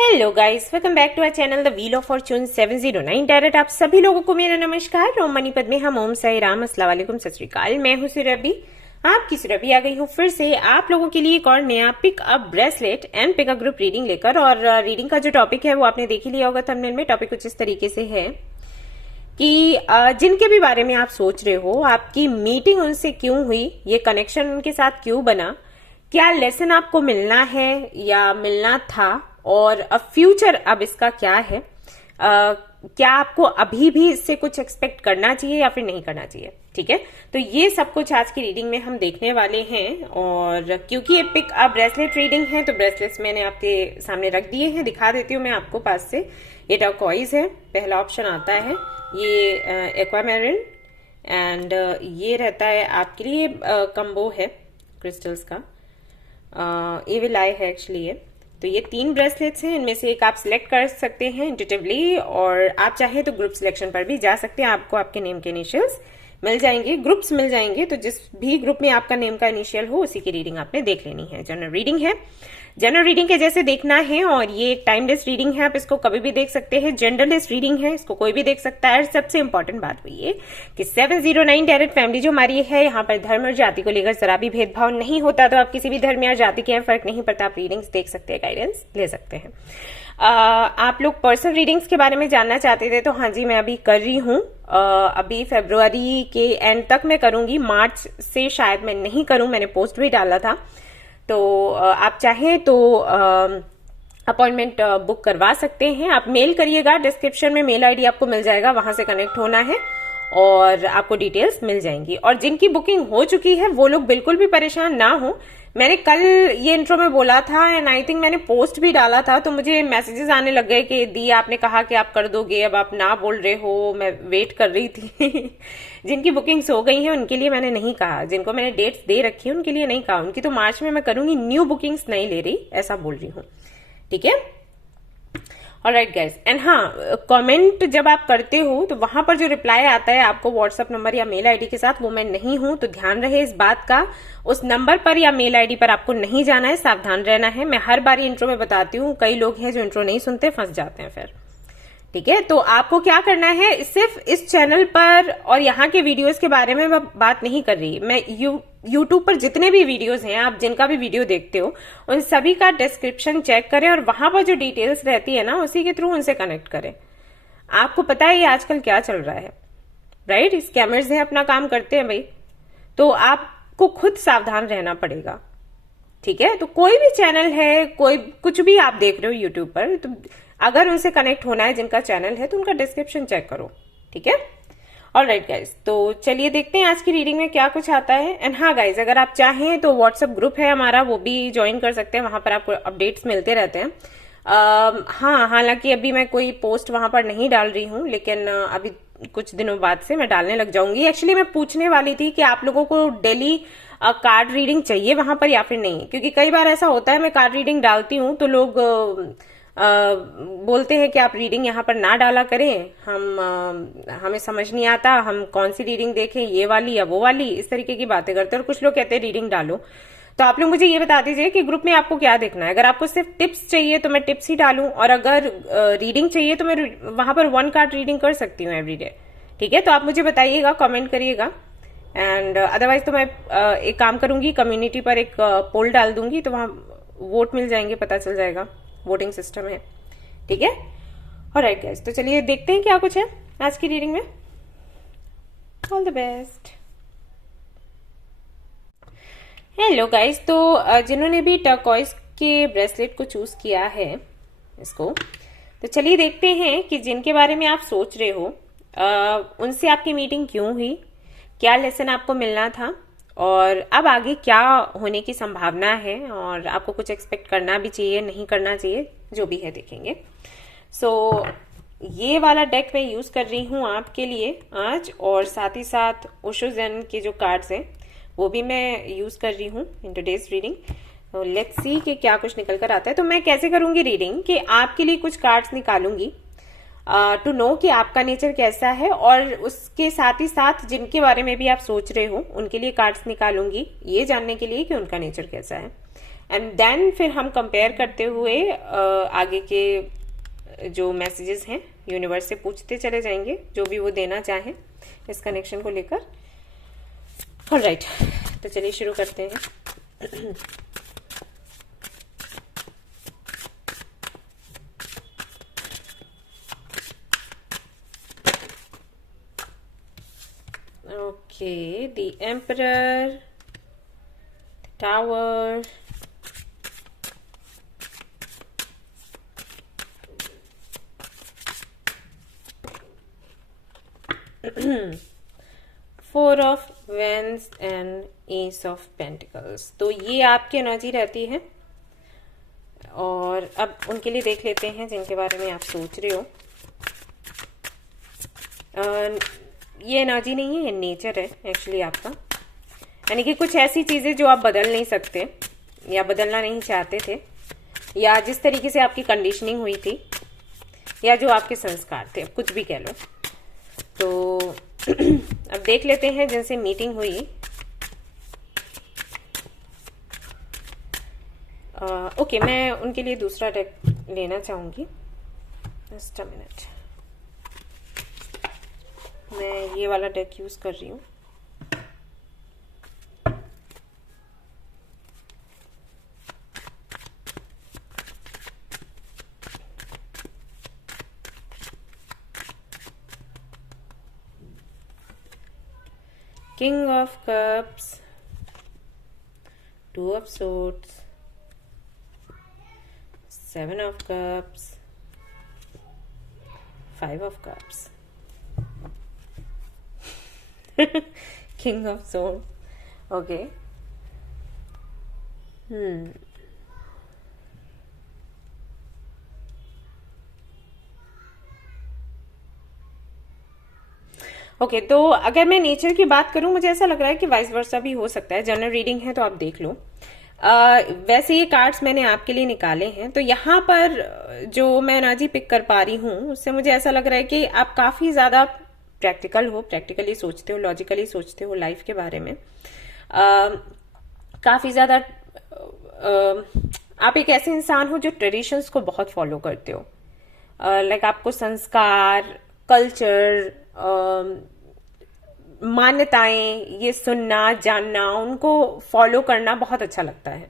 Hello guys, welcome back to our channel the wheel of fortune 709 direct. आप सभी लोगों को मेरा नमस्कार। ओम मनी पद्मे हम ओम साई राम, अस्सलाम वालेकुम, सत श्री अकाल। मैं हूं सुरभि, आपकी सुरभि आ गई हूं फिर से आप लोगों के लिए एक और नया pick up bracelet and pick up group reading लेकर। और रीडिंग का जो टॉपिक है वो आपने देख ही लिया होगा थंबनेल में। टॉपिक कुछ इस तरीके से है कि जिनके भी बारे में आप सोच रहे हो, आपकी मीटिंग उनसे क्यों हुई, ये कनेक्शन उनके साथ क्यों बना, क्या लेसन आपको मिलना है या मिलना था, और अब फ्यूचर अब इसका क्या है, क्या आपको अभी भी इससे कुछ एक्सपेक्ट करना चाहिए या फिर नहीं करना चाहिए। ठीक है, तो ये सब कुछ आज की रीडिंग में हम देखने वाले हैं। और क्योंकि ये पिक अप ब्रेसलेट रीडिंग है तो ब्रेसलेट्स मैंने आपके सामने रख दिए हैं, दिखा देती हूँ मैं आपको पास से। ये टर्कोइज है, पहला ऑप्शन आता है, ये एक्वामेरिन, एंड ये रहता है आपके लिए कम्बो है क्रिस्टल्स का, एविल आई है एक्चुअली ये। तो ये 3 ब्रेसलेट्स हैं, इनमें से एक आप सिलेक्ट कर सकते हैं इंट्यूटिवली, और आप चाहें तो ग्रुप सिलेक्शन पर भी जा सकते हैं। आपको आपके नेम के इनिशियल्स मिल जाएंगे, ग्रुप्स मिल जाएंगे, तो जिस भी ग्रुप में आपका नेम का इनिशियल हो उसी की रीडिंग आपने देख लेनी है। जनरल रीडिंग है, जनरल रीडिंग के जैसे देखना है, और ये एक टाइमलेस रीडिंग है, आप इसको कभी भी देख सकते हैं। जेंडरलेस रीडिंग है, इसको कोई भी देख सकता है। सबसे इंपॉर्टेंट बात हुई है कि 709 डायरेक्ट फैमिली जो हमारी है, यहाँ पर धर्म और जाति को लेकर जरा भी भेदभाव नहीं होता। तो आप किसी भी धर्म या जाति के हैं, फर्क नहीं पड़ता, आप रीडिंग्स देख सकते हैं, गाइडेंस ले सकते हैं। आप लोग पर्सनल रीडिंग्स के बारे में जानना चाहते थे तो हाँ जी, मैं अभी कर रही हूँ। अभी फरवरी के एंड तक मैं करूंगी, मार्च से शायद मैं नहीं करूं, मैंने पोस्ट भी डाला था। तो आप चाहें तो अपॉइंटमेंट बुक करवा सकते हैं। आप मेल करिएगा, डिस्क्रिप्शन में मेल आईडी आपको मिल जाएगा, वहां से कनेक्ट होना है और आपको डिटेल्स मिल जाएंगी। और जिनकी बुकिंग हो चुकी है वो लोग बिल्कुल भी परेशान ना हो। मैंने कल ये इंट्रो में बोला था एंड आई थिंक मैंने पोस्ट भी डाला था, तो मुझे मैसेजेस आने लग गए कि दी आपने कहा कि आप कर दोगे, अब आप ना बोल रहे हो, मैं वेट कर रही थी। जिनकी बुकिंग्स हो गई हैं उनके लिए मैंने नहीं कहा, जिनको मैंने डेट्स दे रखी है उनके लिए नहीं कहा, उनकी तो मार्च में मैं करूंगी, न्यू बुकिंग्स नहीं ले रही, ऐसा बोल रही हूँ। ठीक है, ऑलराइट गाइस। एंड हाँ, कमेंट जब आप करते हो तो वहां पर जो रिप्लाई आता है आपको व्हाट्सएप नंबर या मेल आईडी के साथ, वो मैं नहीं हूं, तो ध्यान रहे इस बात का। उस नंबर पर या मेल आईडी पर आपको नहीं जाना है, सावधान रहना है। मैं हर बार इंट्रो में बताती हूँ, कई लोग हैं जो इंट्रो नहीं सुनते, फंस जाते हैं फिर। ठीक है, तो आपको क्या करना है, सिर्फ इस चैनल पर और यहाँ के वीडियोस के बारे में मैं बात नहीं कर रही। मैं यूट्यूब पर जितने भी वीडियोस हैं, आप जिनका भी वीडियो देखते हो, उन सभी का डिस्क्रिप्शन चेक करें और वहां पर जो डिटेल्स रहती है ना, उसी के थ्रू उनसे कनेक्ट करें। आपको पता है ये आजकल क्या चल रहा है, राइट? स्कैमर्स हैं, अपना काम करते हैं भाई, तो आपको खुद सावधान रहना पड़ेगा। ठीक है, तो कोई भी चैनल है, कोई कुछ भी आप देख रहे हो यूट्यूब पर, तो अगर उनसे कनेक्ट होना है जिनका चैनल है, तो उनका डिस्क्रिप्शन चेक करो। ठीक है, ऑलराइट गाइज, तो चलिए देखते हैं आज की रीडिंग में क्या कुछ आता है। एंड हाँ गाइज, अगर आप चाहें तो व्हाट्सएप ग्रुप है हमारा, वो भी ज्वाइन कर सकते हैं, वहां पर आपको अपडेट्स मिलते रहते हैं। हाँ, हालांकि अभी मैं कोई पोस्ट वहां पर नहीं डाल रही हूँ, लेकिन अभी कुछ दिनों बाद से मैं डालने लग जाऊंगी। एक्चुअली मैं पूछने वाली थी कि आप लोगों को डेली कार्ड रीडिंग चाहिए वहां पर या फिर नहीं, क्योंकि कई बार ऐसा होता है मैं कार्ड रीडिंग डालती हूँ तो लोग बोलते हैं कि आप रीडिंग यहाँ पर ना डाला करें, हमें समझ नहीं आता, हम कौन सी रीडिंग देखें, ये वाली या वो वाली, इस तरीके की बातें करते हैं। और कुछ लोग कहते हैं रीडिंग डालो। तो आप लोग मुझे ये बता दीजिए कि ग्रुप में आपको क्या देखना है। अगर आपको सिर्फ टिप्स चाहिए तो मैं टिप्स ही डालूं, और अगर रीडिंग चाहिए तो मैं वहां पर 1 कार्ड रीडिंग कर सकती हूँ एवरीडे। ठीक है, तो आप मुझे बताइएगा, कमेंट करिएगा। एंड अदरवाइज तो मैं एक काम करूंगी, कम्युनिटी पर एक पोल डाल दूंगी, तो वहां वोट मिल जाएंगे, पता चल जाएगा, वोटिंग सिस्टम है। ठीक है, ऑलराइट गाइस, तो चलिए देखते हैं क्या कुछ है आज की रीडिंग में। All the best. Hello guys, तो जिन्होंने भी टर्कोइज के ब्रेसलेट को चूज किया है इसको, तो चलिए देखते हैं कि जिनके बारे में आप सोच रहे हो उनसे आपकी मीटिंग क्यों हुई, क्या लेसन आपको मिलना था, और अब आगे क्या होने की संभावना है, और आपको कुछ एक्सपेक्ट करना भी चाहिए, नहीं करना चाहिए, जो भी है देखेंगे। सो ये वाला डेक मैं यूज कर रही हूँ आपके लिए आज, और साथ ही साथ ओशो ज़ेन के जो कार्ड्स हैं वो भी मैं यूज कर रही हूँ इन टुडेज रीडिंग। तो लेट्स सी कि क्या कुछ निकल कर आता है। तो मैं कैसे करूंगी रीडिंग कि आपके लिए कुछ कार्ड्स निकालूंगी टू नो कि आपका नेचर कैसा है, और उसके साथ ही साथ जिनके बारे में भी आप सोच रहे हो उनके लिए कार्ड्स निकालूंगी ये जानने के लिए कि उनका नेचर कैसा है। एंड देन फिर हम कंपेयर करते हुए आगे के जो मैसेजेस हैं यूनिवर्स से पूछते चले जाएंगे, जो भी वो देना चाहें इस कनेक्शन को लेकर। ऑलराइट, तो चलिए शुरू करते हैं। Okay, the Emperor, the Tower, Four of Wands and Ace of Pentacles। तो ये आपकी एनर्जी रहती है। और अब उनके लिए देख लेते हैं जिनके बारे में आप सोच रहे हो। ये एनर्जी नहीं है, ये नेचर है एक्चुअली आपका। यानी कि कुछ ऐसी चीजें जो आप बदल नहीं सकते या बदलना नहीं चाहते थे, या जिस तरीके से आपकी कंडीशनिंग हुई थी, या जो आपके संस्कार थे, कुछ भी कह लो। तो अब देख लेते हैं जिनसे मीटिंग हुई। ओके, मैं उनके लिए दूसरा डेक लेना चाहूंगी। जस्ट अ मिनट, मैं ये वाला डेक यूज कर रही हूँ। King of Cups, Two of Swords, Seven of Cups, Five of Cups, King of Swords. Okay. Okay, तो अगर मैं नेचर की बात करूं, मुझे ऐसा लग रहा है कि वाइस वर्सा भी हो सकता है। जनरल रीडिंग है तो आप देख लो। वैसे ये कार्ड्स मैंने आपके लिए निकाले हैं, तो यहाँ पर जो मैं एनर्जी पिक कर पा रही हूँ उससे मुझे ऐसा लग रहा है कि आप काफी ज्यादा प्रैक्टिकल हो, प्रैक्टिकली सोचते हो, लॉजिकली सोचते हो लाइफ के बारे में। काफी ज्यादा आप एक ऐसे इंसान हो जो ट्रेडिशंस को बहुत फॉलो करते हो। लाइक आपको संस्कार, कल्चर, मान्यताएं, ये सुनना, जानना, उनको फॉलो करना बहुत अच्छा लगता है।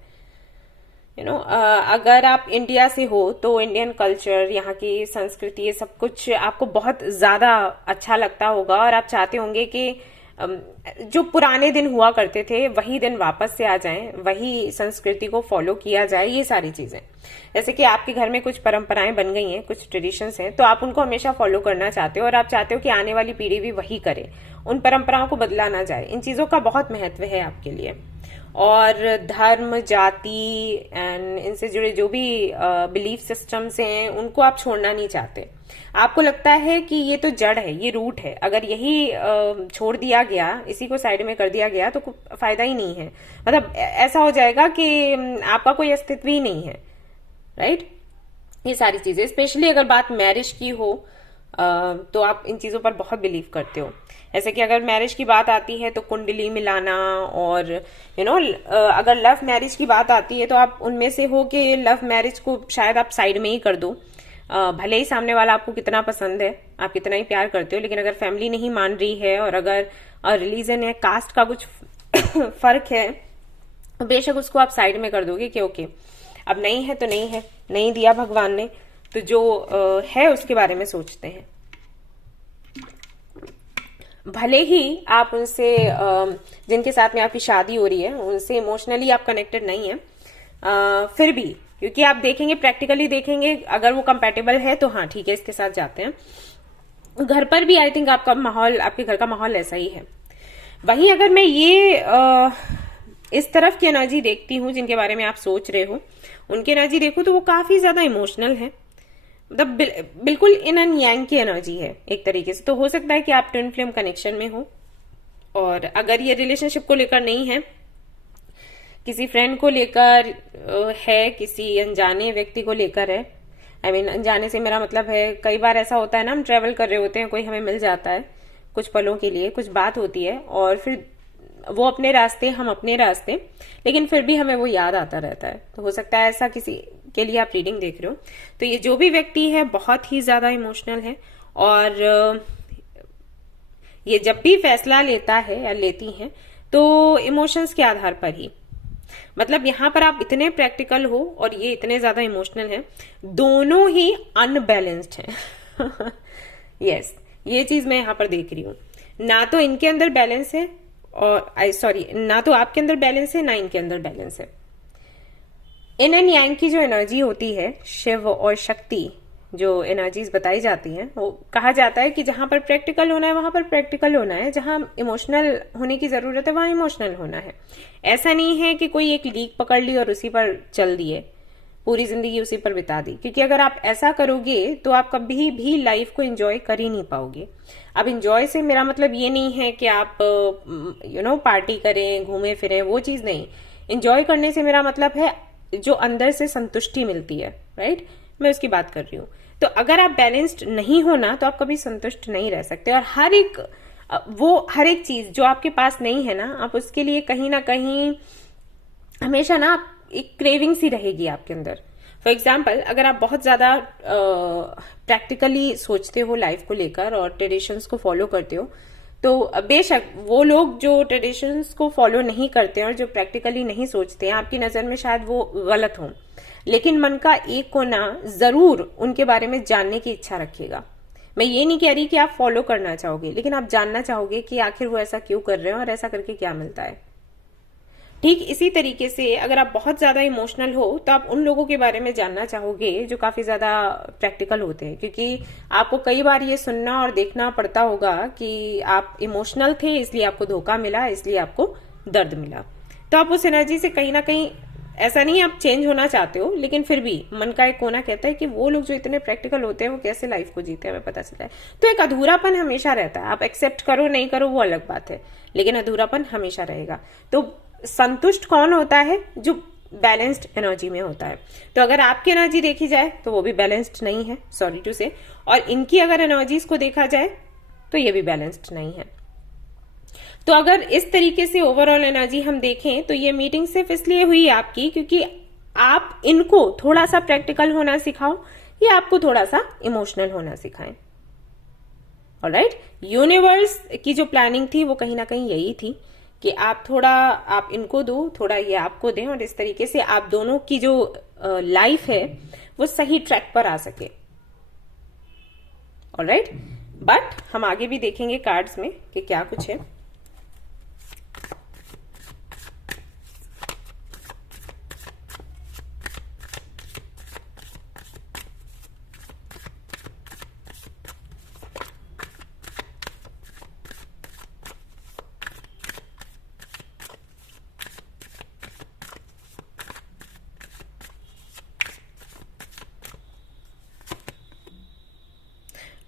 अगर आप इंडिया से हो तो इंडियन कल्चर, यहाँ की संस्कृति, ये सब कुछ आपको बहुत ज्यादा अच्छा लगता होगा और आप चाहते होंगे कि जो पुराने दिन हुआ करते थे वही दिन वापस से आ जाएं, वही संस्कृति को फॉलो किया जाए। ये सारी चीजें, जैसे कि आपके घर में कुछ परंपराएं बन गई हैं, कुछ ट्रेडिशंस हैं, तो आप उनको हमेशा फॉलो करना चाहते हो और आप चाहते हो कि आने वाली पीढ़ी भी वही करे, उन परंपराओं को बदला ना जाए। इन चीजों का बहुत महत्व है आपके लिए। और धर्म, जाति एंड इनसे जुड़े जो भी बिलीफ सिस्टम्स हैं उनको आप छोड़ना नहीं चाहते। आपको लगता है कि ये तो जड़ है, ये रूट है, अगर यही छोड़ दिया गया, इसी को साइड में कर दिया गया तो कोई फायदा ही नहीं है। मतलब ऐसा हो जाएगा कि आपका कोई अस्तित्व ही नहीं है, राइट। ये सारी चीजें, स्पेशली अगर बात मैरिज की हो तो आप इन चीजों पर बहुत बिलीव करते हो। ऐसे कि अगर मैरिज की बात आती है तो कुंडली मिलाना, और अगर लव मैरिज की बात आती है तो आप उनमें से हो कि लव मैरिज को शायद आप साइड में ही कर दो। भले ही सामने वाला आपको कितना पसंद है, आप कितना ही प्यार करते हो, लेकिन अगर फैमिली नहीं मान रही है और अगर रिलीजन या कास्ट का कुछ फर्क है तो बेशक उसको आप साइड में कर दोगे कि ओके अब नहीं है तो नहीं है, नहीं दिया भगवान ने, तो जो है उसके बारे में सोचते हैं। भले ही आप उनसे जिनके साथ में आपकी शादी हो रही है उनसे इमोशनली आप कनेक्टेड नहीं है, फिर भी क्योंकि आप देखेंगे, प्रैक्टिकली देखेंगे, अगर वो कंपेटेबल है तो हाँ ठीक है, इसके साथ जाते हैं। घर पर भी आई थिंक आपका माहौल, आपके घर का माहौल ऐसा ही है। वहीं अगर मैं ये इस तरफ की एनर्जी देखती हूँ जिनके बारे में आप सोच रहे हो, उनकी एनर्जी देखो तो वो काफी ज्यादा इमोशनल है। मतलब बिल्कुल इन एंड यांग की एनर्जी है एक तरीके से। तो हो सकता है कि आप ट्विन फ्लेम कनेक्शन में हो, और अगर ये रिलेशनशिप को लेकर नहीं है, किसी फ्रेंड को लेकर है, किसी अनजाने व्यक्ति को लेकर है। आई मीन अनजाने से मेरा मतलब है, कई बार ऐसा होता है ना, हम ट्रेवल कर रहे होते हैं, कोई हमें मिल जाता है कुछ पलों के लिए, कुछ बात होती है और फिर वो अपने रास्ते, हम अपने रास्ते, लेकिन फिर भी हमें वो याद आता रहता है। तो हो सकता है ऐसा किसी के लिए आप रीडिंग देख रहे हो। तो ये जो भी व्यक्ति है बहुत ही ज्यादा इमोशनल है, और ये जब भी फैसला लेता है या लेती हैं तो इमोशंस के आधार पर ही, मतलब यहां पर आप इतने प्रैक्टिकल हो और ये इतने ज्यादा इमोशनल हैं, दोनों ही अनबैलेंस्ड हैं। यस, ये चीज मैं यहां पर देख रही हूं। ना तो इनके अंदर बैलेंस है, और ना तो आपके अंदर बैलेंस है, ना इनके अंदर बैलेंस है। इन एंड यांग की जो एनर्जी होती है, शिव और शक्ति जो एनर्जीज बताई जाती हैं, वो कहा जाता है कि जहां पर प्रैक्टिकल होना है वहां पर प्रैक्टिकल होना है, जहां इमोशनल होने की जरूरत है वहां इमोशनल होना है। ऐसा नहीं है कि कोई एक लीक पकड़ ली और उसी पर चल दिए, पूरी जिंदगी उसी पर बिता दी, क्योंकि अगर आप ऐसा करोगे तो आप कभी भी लाइफ को एंजॉय कर ही नहीं पाओगे। अब एंजॉय से मेरा मतलब ये नहीं है कि आप पार्टी करें, घूमे फिरें, वो चीज नहीं। एंजॉय करने से मेरा मतलब है जो अंदर से संतुष्टि मिलती है, राइट, मैं उसकी बात कर रही हूँ। तो अगर आप बैलेंस्ड नहीं हो ना, तो आप कभी संतुष्ट नहीं रह सकते, और हर एक चीज जो आपके पास नहीं है ना, आप उसके लिए कहीं ना कहीं हमेशा ना एक क्रेविंग सी रहेगी आपके अंदर। फॉर एग्जाम्पल, अगर आप बहुत ज्यादा प्रैक्टिकली सोचते हो लाइफ को लेकर और ट्रेडिशंस को फॉलो करते हो, तो बेशक वो लोग जो ट्रेडिशंस को फॉलो नहीं करते हैं और जो प्रैक्टिकली नहीं सोचते हैं, आपकी नजर में शायद वो गलत हो, लेकिन मन का एक कोना जरूर उनके बारे में जानने की इच्छा रखेगा। मैं ये नहीं कह रही कि आप फॉलो करना चाहोगे, लेकिन आप जानना चाहोगे कि आखिर वो ऐसा क्यों कर रहे हैं और ऐसा करके क्या मिलता है। ठीक इसी तरीके से अगर आप बहुत ज्यादा इमोशनल हो तो आप उन लोगों के बारे में जानना चाहोगे जो काफी ज्यादा प्रैक्टिकल होते हैं, क्योंकि आपको कई बार ये सुनना और देखना पड़ता होगा कि आप इमोशनल थे इसलिए आपको धोखा मिला, इसलिए आपको दर्द मिला। तो आप उस एनर्जी से कहीं ना कहीं, ऐसा नहीं आप चेंज होना चाहते हो, लेकिन फिर भी मन का एक कोना कहता है कि वो लोग जो इतने प्रैक्टिकल होते हैं वो कैसे लाइफ को जीते हैं, हमें पता चलता है। तो एक अधूरापन हमेशा रहता है, आप एक्सेप्ट करो नहीं करो वो अलग बात है, लेकिन अधूरापन हमेशा रहेगा। तो संतुष्ट कौन होता है? जो बैलेंस्ड एनर्जी में होता है। तो अगर आपकी एनर्जी देखी जाए तो वो भी बैलेंस्ड नहीं है, सॉरी टू से, और इनकी अगर एनर्जीज को देखा जाए तो ये भी बैलेंस्ड नहीं है। तो अगर इस तरीके से ओवरऑल एनर्जी हम देखें तो ये मीटिंग सिर्फ इसलिए हुई आपकी क्योंकि आप इनको थोड़ा सा प्रैक्टिकल होना सिखाओ या आपको थोड़ा सा इमोशनल होना सिखाएं। ऑलराइट, यूनिवर्स की जो प्लानिंग थी वो कहीं ना कहीं यही थी कि आप इनको दो, थोड़ा ये आपको दें, और इस तरीके से आप दोनों की जो लाइफ है वो सही ट्रैक पर आ सके। ऑलराइट, बट हम आगे भी देखेंगे कार्ड्स में कि क्या कुछ है।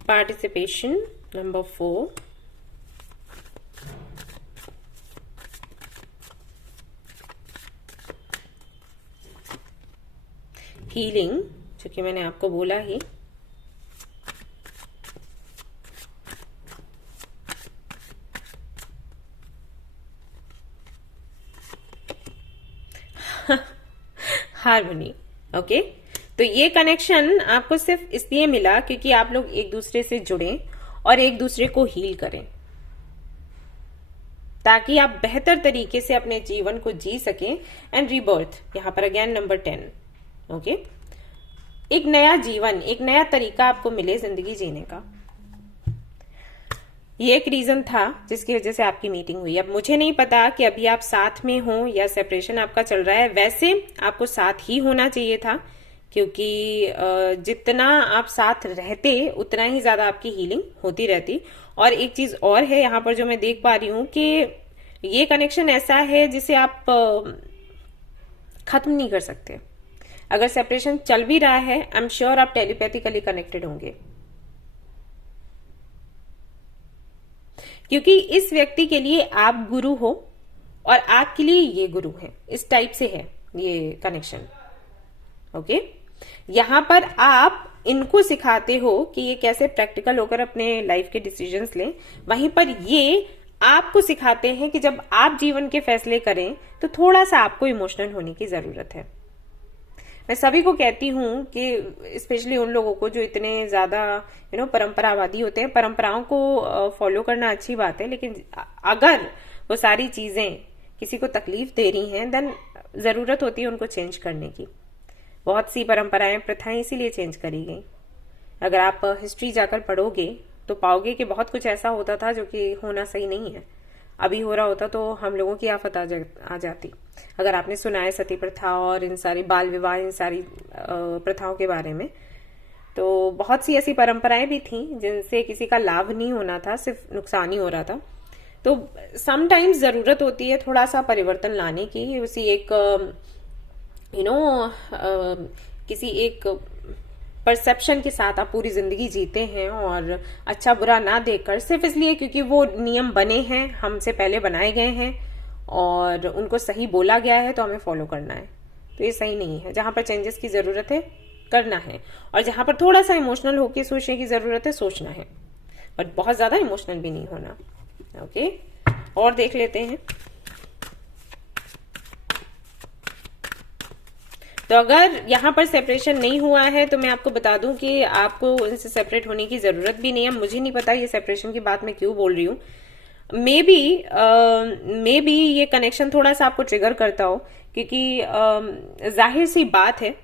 Participation number 4. हीलिंग, जो कि मैंने आपको बोला ही, हार्मनी। ओके, तो ये कनेक्शन आपको सिर्फ इसलिए मिला क्योंकि आप लोग एक दूसरे से जुड़े और एक दूसरे को हील करें, ताकि आप बेहतर तरीके से अपने जीवन को जी सकें। एंड रीबर्थ, यहां पर अगेन नंबर 10। ओके, एक नया जीवन, एक नया तरीका आपको मिले जिंदगी जीने का। ये एक रीजन था जिसकी वजह से आपकी मीटिंग हुई। अब मुझे नहीं पता कि अभी आप साथ में हो या सेपरेशन आपका चल रहा है, वैसे आपको साथ ही होना चाहिए था, क्योंकि जितना आप साथ रहते उतना ही ज्यादा आपकी हीलिंग होती रहती। और एक चीज और है यहाँ पर जो मैं देख पा रही हूँ कि ये कनेक्शन ऐसा है जिसे आप खत्म नहीं कर सकते। अगर सेपरेशन चल भी रहा है, आई एम श्योर आप टेलीपैथिकली कनेक्टेड होंगे, क्योंकि इस व्यक्ति के लिए आप गुरु हो और आपके लिए ये गुरु है। इस टाइप से है ये कनेक्शन। ओके, यहां पर आप इनको सिखाते हो कि ये कैसे प्रैक्टिकल होकर अपने लाइफ के डिसीजंस लें, वहीं पर ये आपको सिखाते हैं कि जब आप जीवन के फैसले करें तो थोड़ा सा आपको इमोशनल होने की जरूरत है। मैं सभी को कहती हूँ कि स्पेशली उन लोगों को जो इतने ज्यादा परंपरावादी होते हैं, परंपराओं को फॉलो करना अच्छी बात है, लेकिन अगर वो सारी चीजें किसी को तकलीफ दे रही हैं देन जरूरत होती है उनको चेंज करने की। बहुत सी परंपराएं, प्रथाएं इसीलिए चेंज करी गई। अगर आप हिस्ट्री जाकर पढ़ोगे तो पाओगे कि बहुत कुछ ऐसा होता था जो कि होना सही नहीं है। अभी हो रहा होता तो हम लोगों की आफत आ जाती। अगर आपने सुना है सती प्रथा और इन सारी बाल विवाह, इन सारी प्रथाओं के बारे में, तो बहुत सी ऐसी परंपराएं भी थी जिनसे किसी का लाभ नहीं होना था, सिर्फ नुकसान ही हो रहा था। तो समटाइम्स जरूरत होती है थोड़ा सा परिवर्तन लाने की। उसी एक किसी एक परसेप्शन के साथ आप पूरी जिंदगी जीते हैं और अच्छा बुरा ना देखकर, सिर्फ इसलिए क्योंकि वो नियम बने हैं, हमसे पहले बनाए गए हैं और उनको सही बोला गया है तो हमें फॉलो करना है। तो ये सही नहीं है। जहां पर चेंजेस की जरूरत है करना है, और जहां पर थोड़ा सा इमोशनल होकर सोचने की जरूरत है सोचना है, बट बहुत ज्यादा इमोशनल भी नहीं होना। ओके, और देख लेते हैं। तो अगर यहां पर सेपरेशन नहीं हुआ है तो मैं आपको बता दूं कि आपको इनसे सेपरेट होने की जरूरत भी नहीं है। मुझे नहीं पता ये सेपरेशन की बात मैं क्यों बोल रही हूँ। मे बी ये कनेक्शन थोड़ा सा आपको ट्रिगर करता हो, क्योंकि जाहिर सी बात है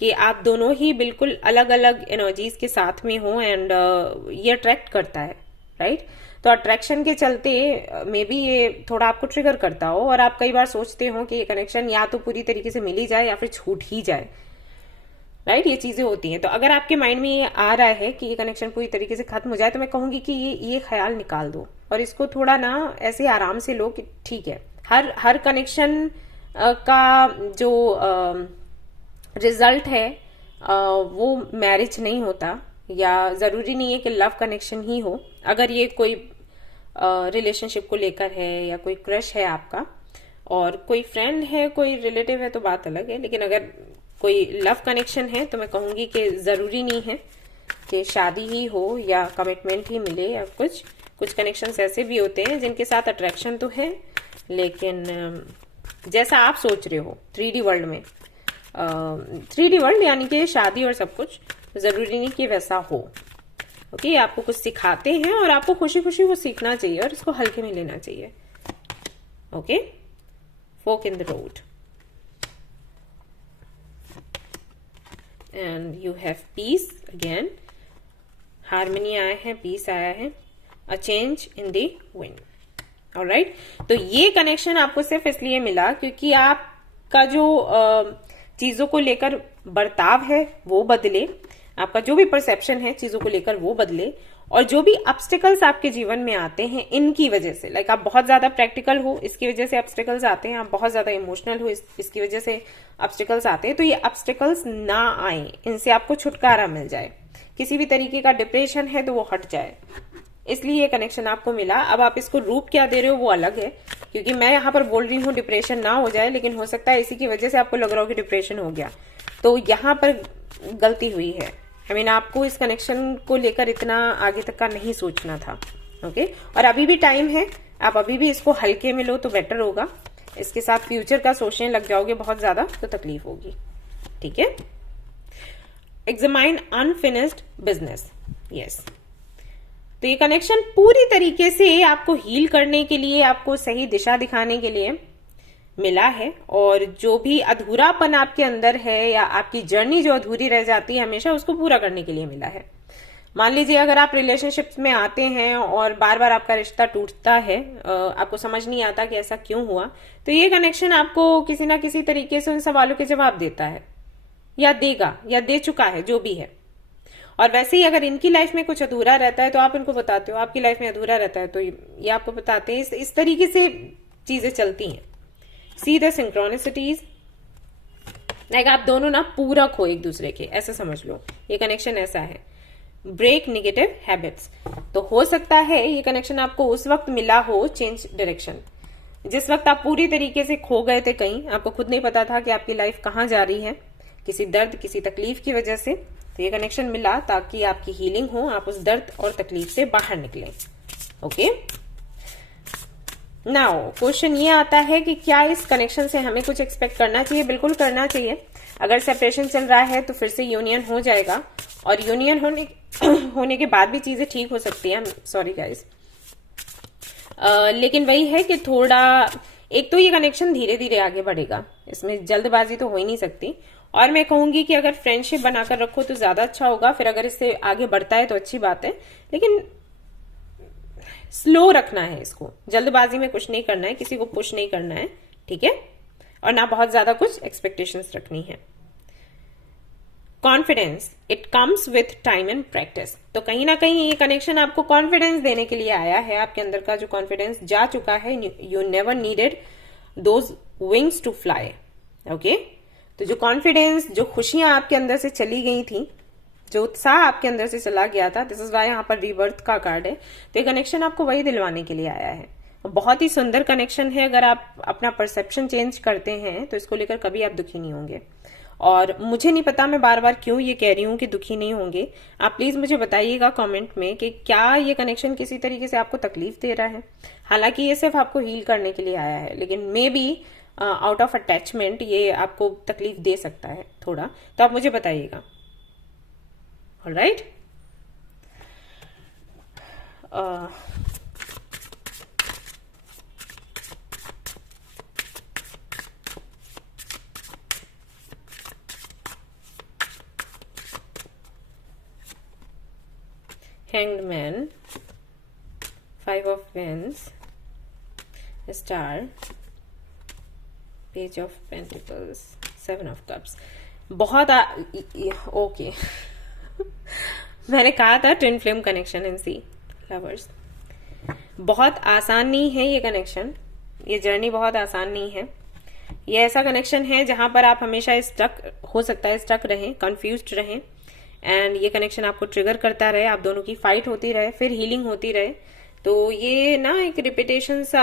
कि आप दोनों ही बिल्कुल अलग अलग एनर्जीज के साथ में हो एंड ये अट्रैक्ट करता है, राइट। तो अट्रैक्शन के चलते मे बी ये थोड़ा आपको ट्रिगर करता हो और आप कई बार सोचते हो कि ये कनेक्शन या तो पूरी तरीके से मिल ही जाए या फिर छूट ही जाए, राइट। ये चीजें होती हैं। तो अगर आपके माइंड में ये आ रहा है कि ये कनेक्शन पूरी तरीके से खत्म हो जाए, तो मैं कहूंगी कि ये ख्याल निकाल दो और इसको थोड़ा ना ऐसे आराम से लो कि ठीक है, हर कनेक्शन का जो रिजल्ट है वो मैरिज नहीं होता, या जरूरी नहीं है कि लव कनेक्शन ही हो। अगर ये कोई रिलेशनशिप को लेकर है या कोई क्रश है आपका और कोई फ्रेंड है, कोई रिलेटिव है, तो बात अलग है। लेकिन अगर कोई लव कनेक्शन है तो मैं कहूंगी कि जरूरी नहीं है कि शादी ही हो या कमिटमेंट ही मिले, या कुछ कनेक्शंस ऐसे भी होते हैं जिनके साथ अट्रैक्शन तो है, लेकिन जैसा आप सोच रहे हो 3D वर्ल्ड में, 3D वर्ल्ड यानी कि शादी और सब कुछ, जरूरी नहीं कि वैसा हो। ओके, आपको कुछ सिखाते हैं और आपको खुशी खुशी वो सीखना चाहिए और इसको हल्के में लेना चाहिए। Okay, fork in the road and you have peace again, harmony आया है, पीस आया है, a change in the wind. Alright, तो ये कनेक्शन आपको सिर्फ इसलिए मिला क्योंकि आपका जो चीजों को लेकर बर्ताव है वो बदले, आपका जो भी परसेप्शन है चीजों को लेकर वो बदले, और जो भी ऑब्स्टिकल्स आपके जीवन में आते हैं इनकी वजह से, लाइक आप बहुत ज्यादा प्रैक्टिकल हो इसकी वजह से ऑब्स्टिकल्स आते हैं, आप बहुत ज्यादा इमोशनल हो इसकी वजह से ऑब्स्टिकल्स आते हैं, तो ये ऑब्स्टिकल्स ना आए, इनसे आपको छुटकारा मिल जाए। किसी भी तरीके का डिप्रेशन है तो वो हट जाए, इसलिए ये कनेक्शन आपको मिला। अब आप इसको रूप क्या दे रहे हो वो अलग है, क्योंकि मैं यहाँ पर बोल रही हूँ डिप्रेशन ना हो जाए, लेकिन हो सकता है इसी की वजह से आपको लग रहा हो कि डिप्रेशन हो गया, तो यहाँ पर गलती हुई है। आपको इस कनेक्शन को लेकर इतना आगे तक का नहीं सोचना था। ओके, और अभी भी टाइम है, आप अभी भी इसको हल्के में लो तो बेटर होगा। इसके साथ फ्यूचर का सोचने लग जाओगे बहुत ज्यादा तो तकलीफ होगी। ठीक है, एग्जामाइन अनफिनिश्ड बिजनेस। यस, तो ये कनेक्शन पूरी तरीके से आपको हील करने के लिए, आपको सही दिशा दिखाने के लिए मिला है, और जो भी अधूरापन आपके अंदर है या आपकी जर्नी जो अधूरी रह जाती है हमेशा, उसको पूरा करने के लिए मिला है। मान लीजिए अगर आप रिलेशनशिप्स में आते हैं और बार बार आपका रिश्ता टूटता है, आपको समझ नहीं आता कि ऐसा क्यों हुआ, तो ये कनेक्शन आपको किसी ना किसी तरीके से उन सवालों के जवाब देता है, या देगा, या दे चुका है, जो भी है। और वैसे ही अगर इनकी लाइफ में कुछ अधूरा रहता है तो आप इनको बताते हो, आपकी लाइफ में अधूरा रहता है तो ये आपको बताते हैं। इस तरीके से चीजें चलती हैं। सी द सिंक्रोनिसिटीज, लाइक आप दोनों ना पूरक हो एक दूसरे के, ऐसा समझ लो, ये कनेक्शन ऐसा है। ब्रेक नेगेटिव हैबिट्स, तो हो सकता है ये कनेक्शन आपको उस वक्त मिला हो, चेंज डायरेक्शन, जिस वक्त आप पूरी तरीके से खो गए थे कहीं, आपको खुद नहीं पता था कि आपकी लाइफ कहाँ जा रही है, किसी दर्द किसी तकलीफ की वजह से। तो ये कनेक्शन मिला ताकि आपकी हीलिंग हो, आप उस दर्द और तकलीफ से बाहर निकलें। ओके, नाउ क्वेश्चन ये आता है कि क्या इस कनेक्शन से हमें कुछ एक्सपेक्ट करना चाहिए? बिल्कुल करना चाहिए। अगर सेपरेशन चल रहा है तो फिर से यूनियन हो जाएगा, और यूनियन होने के बाद भी चीजें ठीक हो सकती है। सॉरी गाइस, लेकिन वही है कि थोड़ा, एक तो ये कनेक्शन धीरे धीरे आगे बढ़ेगा, इसमें जल्दबाजी तो हो ही नहीं सकती। और मैं कहूंगी कि अगर फ्रेंडशिप बनाकर रखो तो ज्यादा अच्छा होगा, फिर अगर इससे आगे बढ़ता है तो अच्छी बात है, लेकिन स्लो रखना है इसको, जल्दबाजी में कुछ नहीं करना है, किसी को पुश नहीं करना है, ठीक है, और ना बहुत ज्यादा कुछ एक्सपेक्टेशंस रखनी है। Confidence, it comes with time and practice. तो कहीं ना कहीं ये कनेक्शन आपको कॉन्फिडेंस देने के लिए आया है। आपके अंदर का जो कॉन्फिडेंस जा चुका है, you never needed those wings to fly. Okay, तो जो कॉन्फिडेंस, जो खुशियां आपके अंदर से चली गई थी, जो उत्साह आपके अंदर से चला गया था, दिस इज वाई यहाँ पर रीबर्थ का कार्ड है। तो ये कनेक्शन आपको वही दिलवाने के लिए आया है। बहुत ही सुंदर कनेक्शन है। अगर आप अपना परसेप्शन चेंज करते हैं तो इसको लेकर कभी आप दुखी नहीं होंगे। और मुझे नहीं पता मैं बार बार क्यों ये कह रही हूं कि दुखी नहीं होंगे। आप प्लीज मुझे बताइएगा कमेंट में कि क्या ये कनेक्शन किसी तरीके से आपको तकलीफ दे रहा है। हालांकि ये सिर्फ आपको हील करने के लिए आया है, लेकिन may be out of attachment ये आपको तकलीफ दे सकता है थोड़ा, तो आप मुझे बताइएगा। Alright, Hanged Man, 5 of Wands, Star, Page of Pentacles, 7 of Cups। बहुत ओके मैंने कहा था twin flame connection in see lovers. बहुत आसान नहीं है ये कनेक्शन, ये जर्नी बहुत आसान नहीं है। ये ऐसा कनेक्शन है जहां पर आप हमेशा स्टक, हो सकता है स्टक रहें, कंफ्यूज्ड रहें, एंड ये कनेक्शन आपको ट्रिगर करता रहे, आप दोनों की फाइट होती रहे, फिर हीलिंग होती रहे। तो ये ना एक रिपीटेशन सा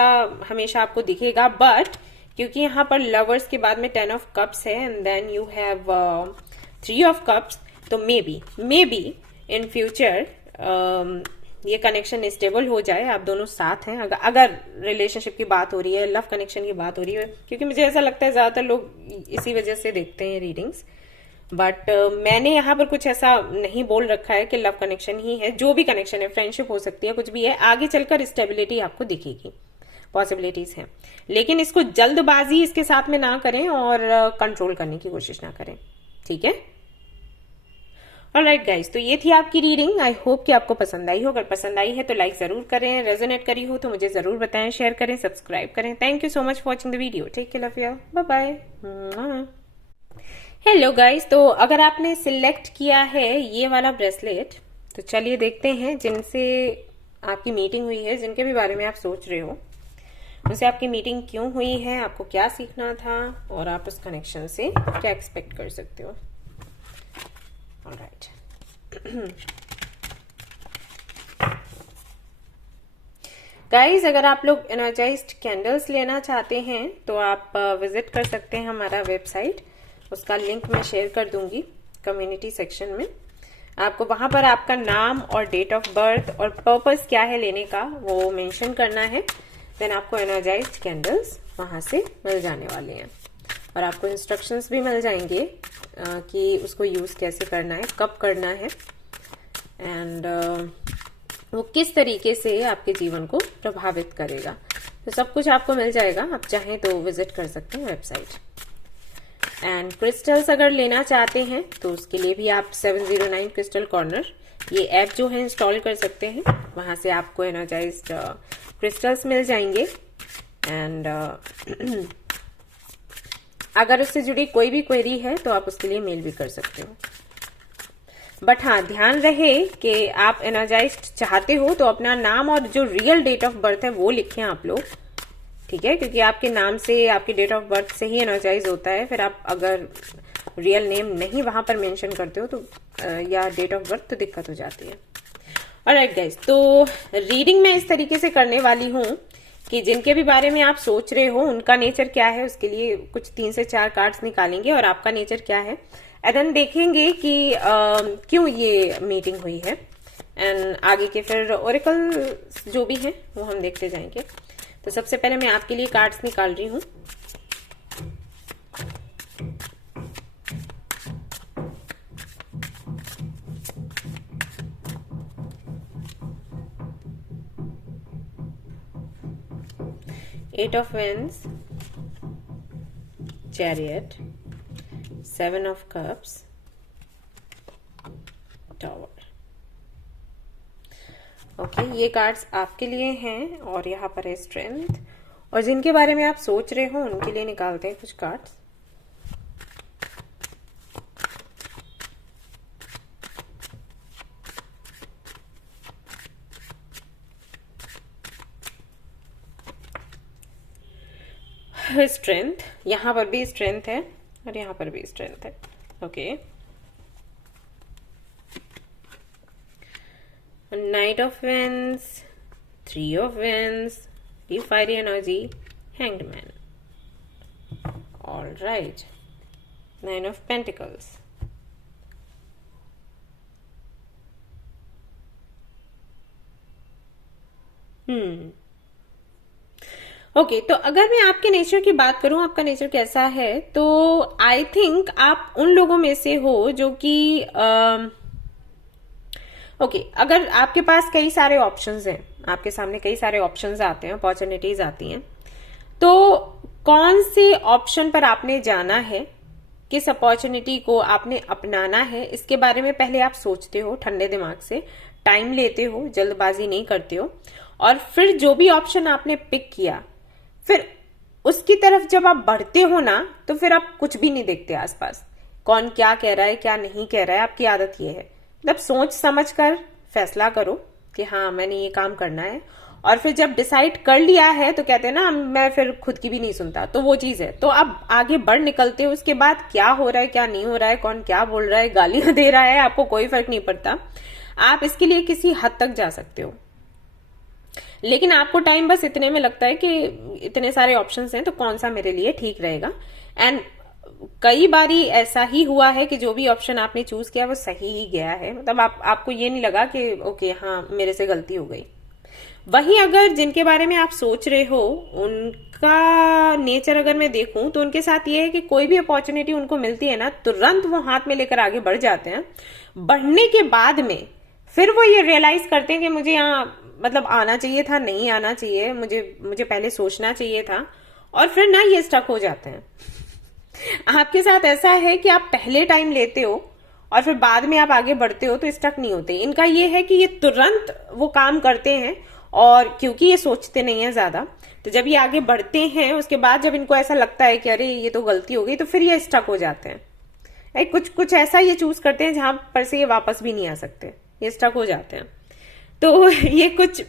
हमेशा आपको दिखेगा। बट क्योंकि यहाँ पर लवर्स के बाद में 10 ऑफ कप्स है and then you have 3 of cups, तो मे बी इन फ्यूचर ये कनेक्शन स्टेबल हो जाए, आप दोनों साथ हैं। अगर रिलेशनशिप की बात हो रही है, लव कनेक्शन की बात हो रही है, क्योंकि मुझे ऐसा लगता है ज्यादातर लोग इसी वजह से देखते हैं रीडिंग्स। बट मैंने यहाँ पर कुछ ऐसा नहीं बोल रखा है कि लव कनेक्शन ही है। जो भी कनेक्शन है, फ्रेंडशिप हो सकती है, कुछ भी है, आगे चलकर स्टेबिलिटी आपको दिखेगी, पॉसिबिलिटीज है। लेकिन इसको जल्दबाजी इसके साथ में ना करें और कंट्रोल करने की कोशिश ना करें, ठीक है। ऑलराइट गाइस, तो ये थी आपकी रीडिंग। आई होप कि आपको पसंद आई हो। अगर पसंद आई है तो लाइक जरूर करें, रेजोनेट करी हो तो मुझे जरूर बताएं, शेयर करें, सब्सक्राइब करें। Thank you so much for watching the video. Take care, love you, bye bye. Hello guys, तो अगर आपने सिलेक्ट किया है ये वाला ब्रेसलेट, तो चलिए देखते हैं जिनसे आपकी मीटिंग हुई है, जिनके भी बारे में आप सोच रहे हो, उनसे आपकी मीटिंग क्यों हुई है, आपको क्या सीखना था, और आप उस कनेक्शन से क्या एक्सपेक्ट कर सकते हो। ऑलराइट गाइज, अगर आप लोग एनर्जाइज्ड कैंडल्स लेना चाहते हैं तो आप विजिट कर सकते हैं हमारा वेबसाइट। उसका लिंक मैं शेयर कर दूंगी कम्युनिटी सेक्शन में। आपको वहां पर आपका नाम और डेट ऑफ बर्थ और पर्पस क्या है लेने का वो मेंशन करना है। देन आपको एनर्जाइज्ड कैंडल्स वहां से मिल जाने वाले हैं, और आपको इंस्ट्रक्शंस भी मिल जाएंगे कि उसको यूज कैसे करना है, कब करना है, एंड वो किस तरीके से आपके जीवन को प्रभावित करेगा। तो सब कुछ आपको मिल जाएगा। आप चाहें तो विजिट कर सकते हैं वेबसाइट। एंड क्रिस्टल्स अगर लेना चाहते हैं तो उसके लिए भी आप 709 क्रिस्टल कॉर्नर ये ऐप जो है इंस्टॉल कर सकते हैं। वहां से आपको एनर्जाइज्ड क्रिस्टल्स मिल जाएंगे। एंड अगर उससे जुड़ी कोई भी क्वेरी है तो आप उसके लिए मेल भी कर सकते हो। बट हाँ, ध्यान रहे कि आप एनर्जाइज्ड चाहते हो तो अपना नाम और जो रियल डेट ऑफ बर्थ है वो लिखें आप लोग, ठीक है, क्योंकि आपके नाम से, आपके डेट ऑफ बर्थ से ही एनर्जाइज होता है। फिर आप अगर रियल नेम नहीं वहां पर मेंशन करते हो तो या डेट ऑफ बर्थ, तो दिक्कत हो जाती है। ऑलराइट गाइस, तो रीडिंग मैं इस तरीके से करने वाली हूँ कि जिनके भी बारे में आप सोच रहे हो उनका नेचर क्या है, उसके लिए कुछ 3 से 4 कार्ड्स निकालेंगे और आपका नेचर क्या है, एंड देन देखेंगे कि क्यों ये मीटिंग हुई है, एंड आगे के फिर ओरेकल जो भी है वो हम देखते जाएंगे। तो सबसे पहले मैं आपके लिए कार्ड्स निकाल रही हूं। Eight of wands, chariot, 7 of cups, tower. Okay, ये कार्ड्स आपके लिए हैं और यहाँ पर है स्ट्रेंथ। और जिनके बारे में आप सोच रहे हो उनके लिए निकालते हैं कुछ कार्ड्स। स्ट्रेंथ, यहां पर भी स्ट्रेंथ है और यहां पर भी स्ट्रेंथ है। Okay, knight of wands, 3 of wands, the fiery energy, hanged man. All right, 9 of pentacles. Okay, तो अगर मैं आपके नेचर की बात करूं, आपका नेचर कैसा है, तो आई थिंक आप उन लोगों में से हो जो कि ओके, अगर आपके पास कई सारे ऑप्शंस हैं, आपके सामने कई सारे ऑप्शंस आते हैं, अपॉर्चुनिटीज आती हैं, तो कौन से ऑप्शन पर आपने जाना है, किस अपॉर्चुनिटी को आपने अपनाना है, इसके बारे में पहले आप सोचते हो ठंडे दिमाग से, टाइम लेते हो, जल्दबाजी नहीं करते हो, और फिर जो भी ऑप्शन आपने पिक किया, फिर उसकी तरफ जब आप बढ़ते हो ना, तो फिर आप कुछ भी नहीं देखते आसपास, कौन क्या कह रहा है क्या नहीं कह रहा है। आपकी आदत ये है, मतलब सोच समझ कर फैसला करो कि हाँ मैंने ये काम करना है, और फिर जब डिसाइड कर लिया है तो कहते हैं ना मैं फिर खुद की भी नहीं सुनता, तो वो चीज है। तो आप आगे बढ़ निकलते हो, उसके बाद क्या हो रहा है क्या नहीं हो रहा है, कौन क्या बोल रहा है, गालियां दे रहा है, आपको कोई फर्क नहीं पड़ता। आप इसके लिए किसी हद तक जा सकते हो, लेकिन आपको टाइम बस इतने में लगता है कि इतने सारे ऑप्शंस हैं तो कौन सा मेरे लिए ठीक रहेगा। एंड कई बारी ऐसा ही हुआ है कि जो भी ऑप्शन आपने चूज किया वो सही ही गया है, मतलब आपको ये नहीं लगा कि ओके हाँ मेरे से गलती हो गई। वहीं अगर जिनके बारे में आप सोच रहे हो उनका नेचर अगर मैं देखूं तो उनके साथ ये है कि कोई भी अपॉर्चुनिटी उनको मिलती है ना, तुरंत वो हाथ में लेकर आगे बढ़ जाते हैं। बढ़ने के बाद में फिर वो ये रियलाइज करते हैं कि मुझे यहाँ मतलब आना चाहिए था, नहीं आना चाहिए, मुझे पहले सोचना चाहिए था, और फिर ना ये स्टक हो जाते हैं। आपके साथ ऐसा है कि आप पहले टाइम लेते हो और फिर बाद में आप आगे बढ़ते हो तो स्टक नहीं होते। इनका ये है कि ये तुरंत वो काम करते हैं, और क्योंकि ये सोचते नहीं है ज्यादा, तो जब ये आगे बढ़ते हैं उसके बाद जब इनको ऐसा लगता है कि अरे ये तो गलती हो गई, तो फिर ये स्टक हो जाते हैं। कुछ ऐसा ये चूज करते हैं जहां पर से ये वापस भी नहीं आ सकते, ये स्टक हो जाते हैं। तो ये कुछ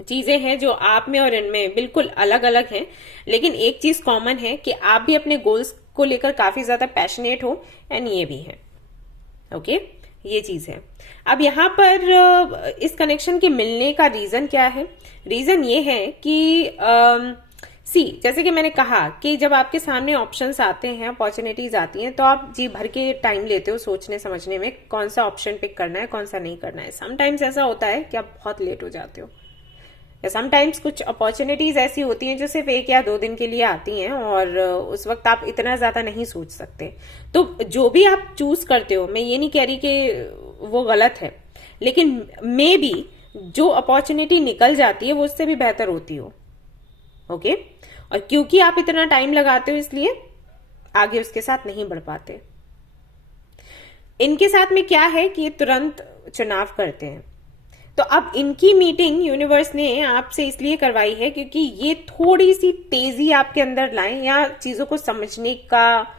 चीजें हैं जो आप में और इनमें बिल्कुल अलग अलग हैं, लेकिन एक चीज कॉमन है कि आप भी अपने गोल्स को लेकर काफी ज्यादा पैशनेट हो, एंड ये भी है। ओके, ये चीज है। अब यहाँ पर इस कनेक्शन के मिलने का रीजन क्या है? रीजन ये है कि जैसे कि मैंने कहा कि जब आपके सामने ऑप्शंस आते हैं, अपॉर्चुनिटीज आती हैं, तो आप जी भर के टाइम लेते हो सोचने समझने में कौन सा ऑप्शन पिक करना है, कौन सा नहीं करना है। समटाइम्स ऐसा होता है कि आप बहुत लेट हो जाते हो, या समटाइम्स कुछ अपॉर्चुनिटीज ऐसी होती हैं जो सिर्फ 1 या 2 दिन के लिए आती हैं, और उस वक्त आप इतना ज्यादा नहीं सोच सकते। तो जो भी आप चूज करते हो, मैं ये नहीं कह रही कि वो गलत है, लेकिन मे बी जो अपॉर्चुनिटी निकल जाती है वो उससे भी बेहतर होती हो। ओके, और क्योंकि आप इतना टाइम लगाते हो इसलिए आगे उसके साथ नहीं बढ़ पाते। इनके साथ में क्या है कि ये तुरंत चुनाव करते हैं, तो अब इनकी मीटिंग यूनिवर्स ने आपसे इसलिए करवाई है क्योंकि ये थोड़ी सी तेजी आपके अंदर लाएं, या चीजों को समझने का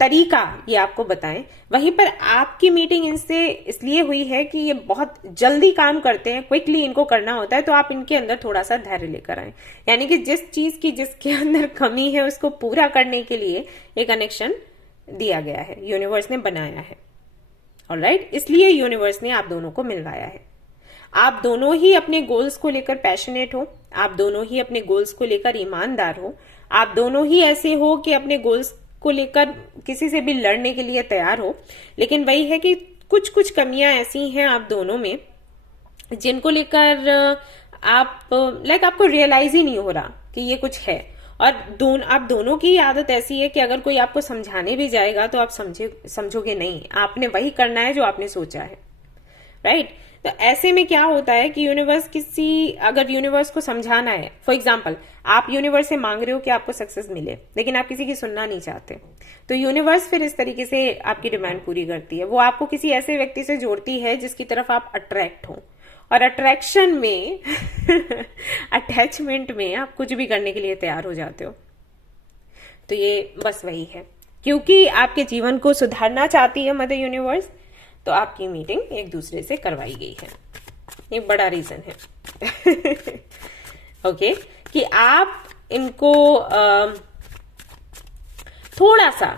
तरीका ये आपको बताएं। वहीं पर आपकी मीटिंग इनसे इसलिए हुई है कि ये बहुत जल्दी काम करते हैं, क्विकली इनको करना होता है, तो आप इनके अंदर थोड़ा सा धैर्य लेकर आए। यानी कि जिस चीज की जिसके अंदर कमी है उसको पूरा करने के लिए ये कनेक्शन दिया गया है, यूनिवर्स ने बनाया है। ऑलराइट, इसलिए यूनिवर्स ने आप दोनों को मिलवाया है। आप दोनों ही अपने गोल्स को लेकर पैशनेट हो, आप दोनों ही अपने गोल्स को लेकर ईमानदार हो, आप दोनों ही ऐसे हो कि अपने गोल्स को लेकर किसी से भी लड़ने के लिए तैयार हो। लेकिन वही है कि कुछ कुछ कमियां ऐसी हैं आप दोनों में जिनको लेकर आप आपको रियलाइज ही नहीं हो रहा कि ये कुछ है। और आप दोनों की आदत ऐसी है कि अगर कोई आपको समझाने भी जाएगा तो आप समझोगे नहीं, आपने वही करना है जो आपने सोचा है, राइट। तो ऐसे में क्या होता है कि अगर यूनिवर्स को समझाना है, फॉर एग्जाम्पल आप यूनिवर्स से मांग रहे हो कि आपको सक्सेस मिले, लेकिन आप किसी की सुनना नहीं चाहते, तो यूनिवर्स फिर इस तरीके से आपकी डिमांड पूरी करती है। वो आपको किसी ऐसे व्यक्ति से जोड़ती है जिसकी तरफ आप अट्रैक्ट हो, और अट्रैक्शन में अटैचमेंट में आप कुछ भी करने के लिए तैयार हो जाते हो। तो ये बस वही है, क्योंकि आपके जीवन को सुधारना चाहती है मदर यूनिवर्स, तो आपकी मीटिंग एक दूसरे से करवाई गई है। एक बड़ा रीजन है ओके कि आप इनको थोड़ा सा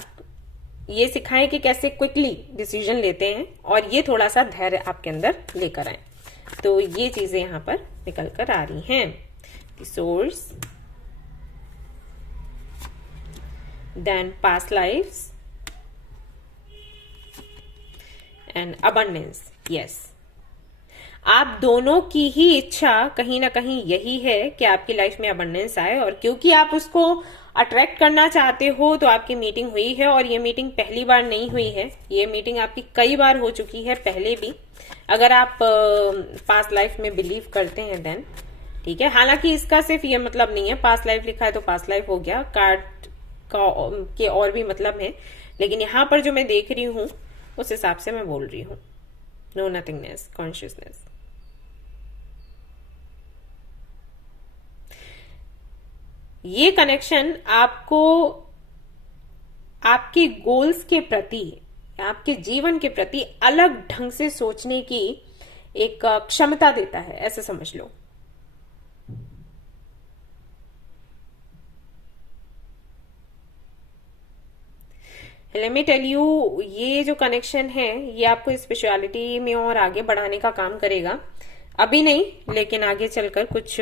ये सिखाएं कि कैसे क्विकली डिसीजन लेते हैं, और ये थोड़ा सा धैर्य आपके अंदर लेकर आए। तो ये चीजें यहां पर निकल कर आ रही हैं। Source, then past lifes and abundance. Yes, आप दोनों की ही इच्छा कहीं ना कहीं यही है कि आपकी लाइफ में अबंडेंस आए, और क्योंकि आप उसको अट्रैक्ट करना चाहते हो तो आपकी मीटिंग हुई है। और ये मीटिंग पहली बार नहीं हुई है, ये मीटिंग आपकी कई बार हो चुकी है पहले भी, अगर आप पास्ट लाइफ में बिलीव करते हैं देन, ठीक है। हालांकि इसका सिर्फ ये मतलब नहीं है पास्ट लाइफ लिखा है तो पास्ट लाइफ हो गया, कार्ड के और भी मतलब है, लेकिन यहां पर जो मैं देख रही हूं उस हिसाब से मैं बोल रही हूं। No nothingness, consciousness. ये कनेक्शन आपको आपके गोल्स के प्रति, आपके जीवन के प्रति अलग ढंग से सोचने की एक क्षमता देता है, ऐसे समझ लो। लेट मी टेल यू, ये जो कनेक्शन है ये आपको स्पिरिचुअलिटी में और आगे बढ़ाने का काम करेगा। अभी नहीं, लेकिन आगे चलकर कुछ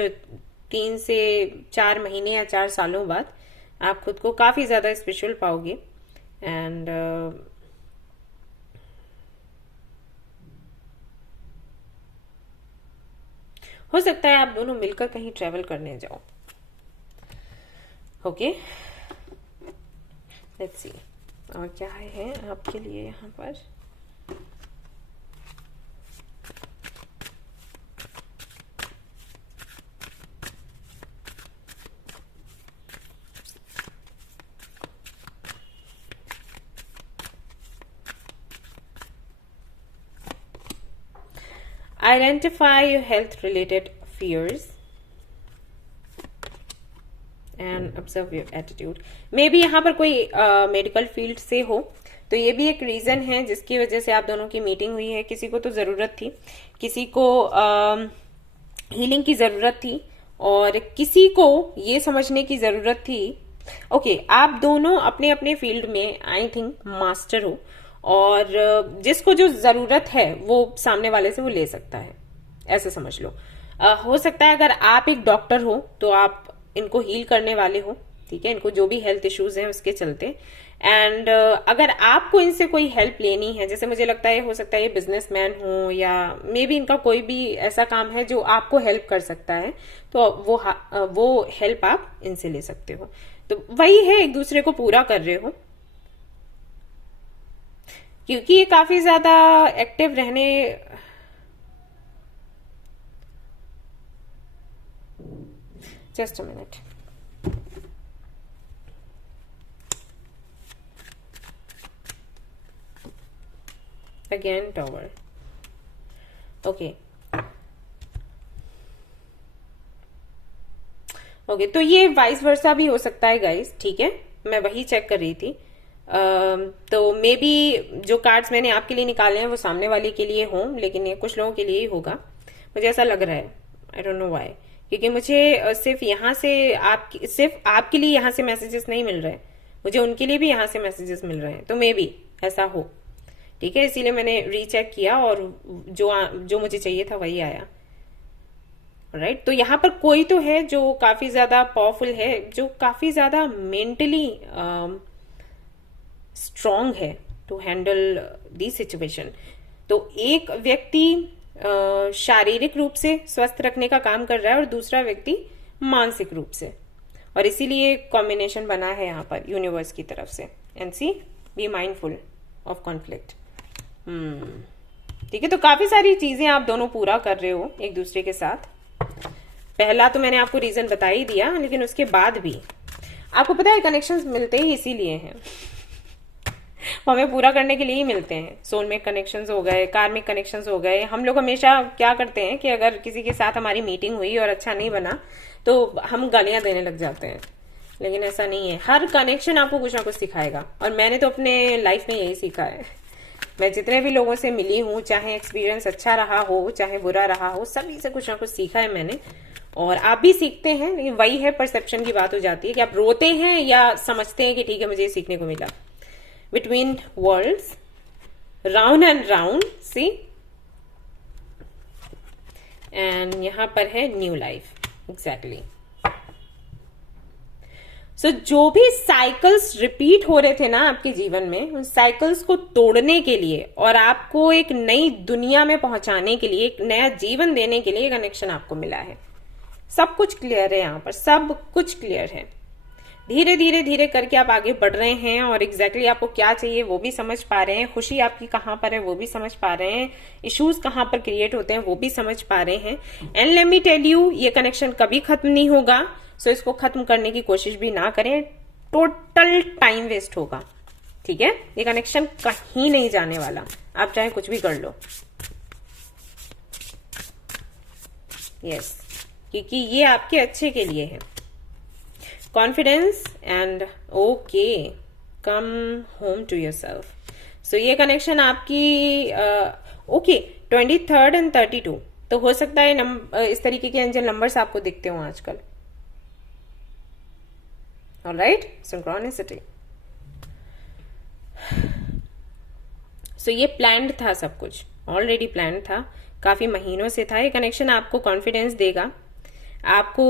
3 से 4 महीने या 4 सालों बाद आप खुद को काफी ज्यादा स्पिरिचुअल पाओगे। एंड हो सकता है आप दोनों मिलकर कहीं ट्रेवल करने जाओ। ओके, लेट्स सी और क्या है आपके लिए यहाँ पर। Identify your health related fears and observe your attitude। May be यहाँ पर कोई मेडिकल फील्ड से हो, तो ये भी एक रीजन है जिसकी वजह से आप दोनों की मीटिंग हुई है। किसी को तो जरूरत थी, किसी को हीलिंग की जरूरत थी, और किसी को ये समझने की जरूरत थी। ओके, आप दोनों अपने अपने फील्ड में आई थिंक मास्टर हो, और जिसको जो जरूरत है वो सामने वाले से वो ले सकता है, ऐसे समझ लो। हो सकता है अगर आप एक डॉक्टर हो तो आप इनको हील करने वाले हो, ठीक है, इनको जो भी हेल्थ इश्यूज हैं उसके चलते। एंड अगर आपको इनसे कोई हेल्प लेनी है, जैसे मुझे लगता है हो सकता है ये बिजनेसमैन हो, या मे बी इनका कोई भी ऐसा काम है जो आपको हेल्प कर सकता है, तो वो हेल्प आप इनसे ले सकते हो। तो वही है, एक दूसरे को पूरा कर रहे हो, क्योंकि ये काफी ज्यादा एक्टिव रहने। Just a minute. Again tower. Okay okay, तो ये वाइस वर्सा भी हो सकता है गाइस, ठीक है, मैं वही चेक कर रही थी। तो मे बी जो कार्ड्स मैंने आपके लिए निकाले हैं वो सामने वाले के लिए हों, लेकिन ये कुछ लोगों के लिए ही होगा, मुझे ऐसा लग रहा है। आई डोंट नो व्हाई, क्योंकि मुझे सिर्फ आपके लिए यहाँ से मैसेजेस नहीं मिल रहे, मुझे उनके लिए भी यहाँ से मैसेजेस मिल रहे हैं, तो मे बी ऐसा हो, ठीक है। इसीलिए मैंने रीचेक किया और जो मुझे चाहिए था वही आया, राइट। तो यहाँ पर कोई तो है जो काफी ज्यादा पावरफुल है, जो काफी ज्यादा मेंटली स्ट्रांग है टू हैंडल दी सिचुएशन। तो एक व्यक्ति शारीरिक रूप से स्वस्थ रखने का काम कर रहा है और दूसरा व्यक्ति मानसिक रूप से, और इसीलिए कॉम्बिनेशन बना है यहाँ पर यूनिवर्स की तरफ से। And see be mindful of conflict. ठीक है, तो काफी सारी चीजें आप दोनों पूरा कर रहे हो एक दूसरे के साथ। पहला तो मैंने आपको रीजन बता ही दिया, लेकिन उसके बाद भी आपको पता है कनेक्शंस मिलते ही इसीलिए हैं, वो हमें पूरा करने के लिए ही मिलते हैं। सोलमेट कनेक्शंस हो गए, कार्मिक कनेक्शंस हो गए। हम लोग हमेशा क्या करते हैं कि अगर किसी के साथ हमारी मीटिंग हुई और अच्छा नहीं बना तो हम गालियां देने लग जाते हैं, लेकिन ऐसा नहीं है। हर कनेक्शन आपको कुछ ना कुछ सिखाएगा, और मैंने तो अपने लाइफ में यही सीखा है। मैं जितने भी लोगों से मिली हूँ, चाहे एक्सपीरियंस अच्छा रहा हो चाहे बुरा रहा हो, सभी से कुछ ना कुछ सीखा है मैंने, और आप भी सीखते हैं। लेकिन वही है, परसेप्शन की बात हो जाती है कि आप रोते हैं या समझते हैं कि ठीक है मुझे ये सीखने को मिला। Between worlds, round and round, see, and यहां पर है न्यू लाइफ। एग्जैक्टली। सो जो भी साइकिल्स रिपीट हो रहे थे ना आपके जीवन में, उन साइकिल्स को तोड़ने के लिए और आपको एक नई दुनिया में पहुंचाने के लिए, एक नया जीवन देने के लिए कनेक्शन आपको मिला है। सब कुछ क्लियर है, यहाँ पर सब कुछ क्लियर है। धीरे धीरे धीरे करके आप आगे बढ़ रहे हैं, और एग्जैक्टली आपको क्या चाहिए वो भी समझ पा रहे हैं। खुशी आपकी कहाँ पर है वो भी समझ पा रहे हैं। इश्यूज कहाँ पर क्रिएट होते हैं वो भी समझ पा रहे हैं। And let me tell you, ये कनेक्शन कभी खत्म नहीं होगा। सो इसको खत्म करने की कोशिश भी ना करें, टोटल टाइम वेस्ट होगा। ठीक है, ये कनेक्शन कहीं नहीं जाने वाला, आप चाहे कुछ भी कर लो। यस, क्योंकि ये आपके अच्छे के लिए है। Confidence and okay, come home to yourself. So ये कनेक्शन आपकी ओके 23rd एंड 32, तो हो सकता है इस तरीके के एंजल नंबर्स आपको दिखते हो आजकल। Alright, synchronicity. सो ये प्लान्ड था, सब कुछ ऑलरेडी प्लान्ड था, काफी महीनों से था। ये कनेक्शन आपको कॉन्फिडेंस देगा, आपको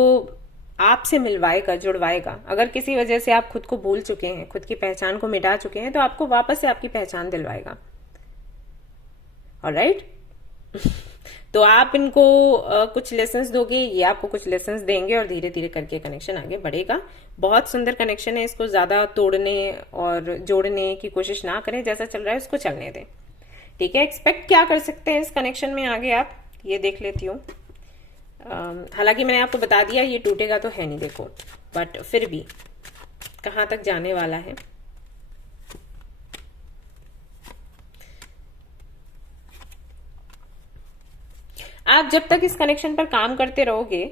आपसे मिलवाएगा, जुड़वाएगा। अगर किसी वजह से आप खुद को भूल चुके हैं, खुद की पहचान को मिटा चुके हैं, तो आपको वापस से आपकी पहचान दिलवाएगा। ऑलराइट। तो आप इनको कुछ लेसन्स दोगे, ये आपको कुछ लेसन्स देंगे, और धीरे धीरे करके कनेक्शन आगे बढ़ेगा। बहुत सुंदर कनेक्शन है, इसको ज्यादा तोड़ने और जोड़ने की कोशिश ना करें। जैसा चल रहा है उसको चलने दें। ठीक है, एक्सपेक्ट क्या कर सकते हैं इस कनेक्शन में आगे, आप ये देख लेती हूँ। हालांकि मैंने आपको बता दिया ये टूटेगा तो है नहीं, देखो, बट फिर भी कहां तक जाने वाला है। आप जब तक इस कनेक्शन पर काम करते रहोगे,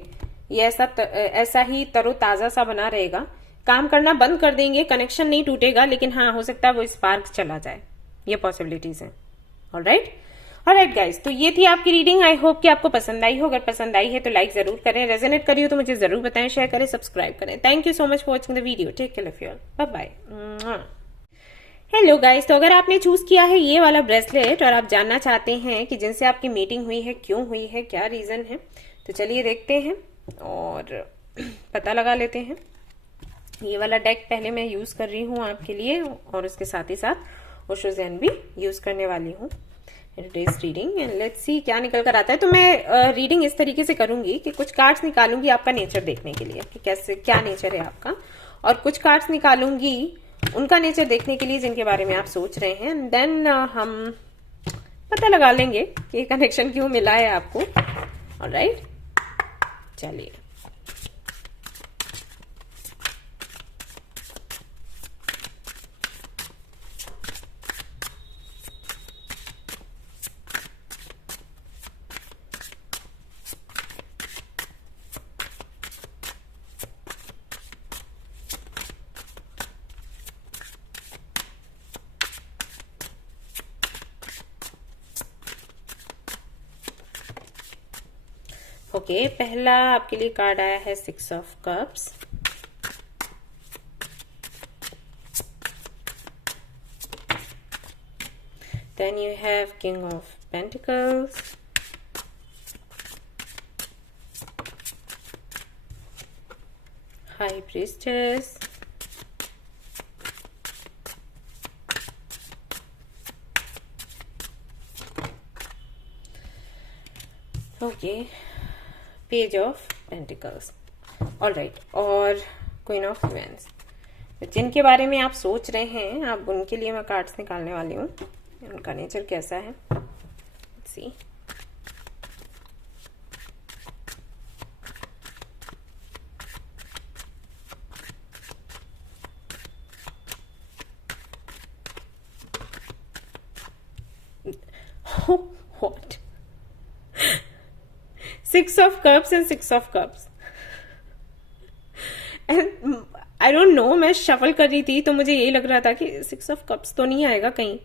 ये ऐसा ही तरोताजा सा बना रहेगा। काम करना बंद कर देंगे, कनेक्शन नहीं टूटेगा, लेकिन हाँ, हो सकता है वो स्पार्क चला जाए। ये पॉसिबिलिटीज हैं। ऑलराइट गाइस, तो ये थी आपकी रीडिंग। आई होप कि आपको पसंद आई हो। अगर पसंद आई है तो लाइक जरूर करें, रेजोनेट करी हो तो मुझे जरूर बताएं, शेयर करें, सब्सक्राइब करें। Thank you so much for watching the video. Take care of you all, bye bye. Hello guys, तो अगर आपने चूज किया है ये वाला ब्रेसलेट और आप जानना चाहते हैं कि जिनसे आपकी मीटिंग हुई है क्यों हुई है, क्या रीजन है, तो चलिए देखते हैं और पता लगा लेते हैं। ये वाला डेक पहले मैं यूज कर रही हूँ आपके लिए, और उसके साथ ही साथ ओशो ज़ेन भी यूज करने वाली हूँ today's reading. And let's see क्या निकल कर आता है। तो मैं रीडिंग इस तरीके से करूंगी कि कुछ कार्ड्स निकालूंगी आपका नेचर देखने के लिए कि कैसे क्या नेचर है आपका, और कुछ कार्ड्स निकालूंगी उनका नेचर देखने के लिए जिनके बारे में आप सोच रहे हैं। एंड देन हम पता लगा लेंगे कि कनेक्शन क्यों मिला है आपको। ऑलराइट, चलिए। ओके, पहला आपके लिए कार्ड आया है 6 of cups. Then you have king of pentacles, high priestess, okay, page of pentacles, all right, और क्वीन ऑफ वेंस। जिनके बारे में आप सोच रहे हैं, आप उनके लिए मैं कार्ड्स निकालने वाली हूँ। उनका नेचर कैसा है, सी। What? Six of Cups and Six of Cups. And I don't know, मैं शफल कर रही थी तो मुझे यही लग रहा था कि Six of Cups तो नहीं आएगा कहीं।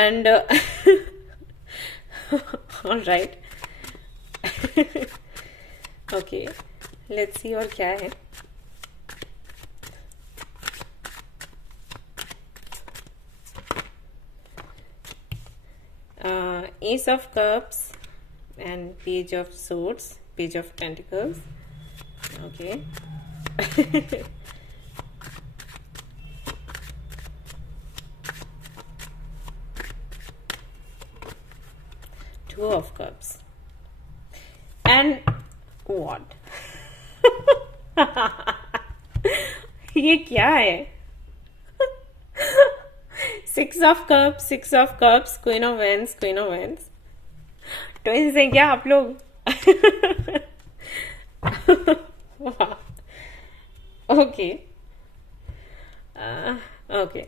And all right. Okay, let's see और क्या है। Ace of Cups and Page of Swords, Page of Pentacles. Okay. Two of Cups. And what? ये क्या है? Six of Cups, Six of Cups, Queen of Wands, Queen of Wands. Twins हैं क्या आप लोग? ओके, ओके,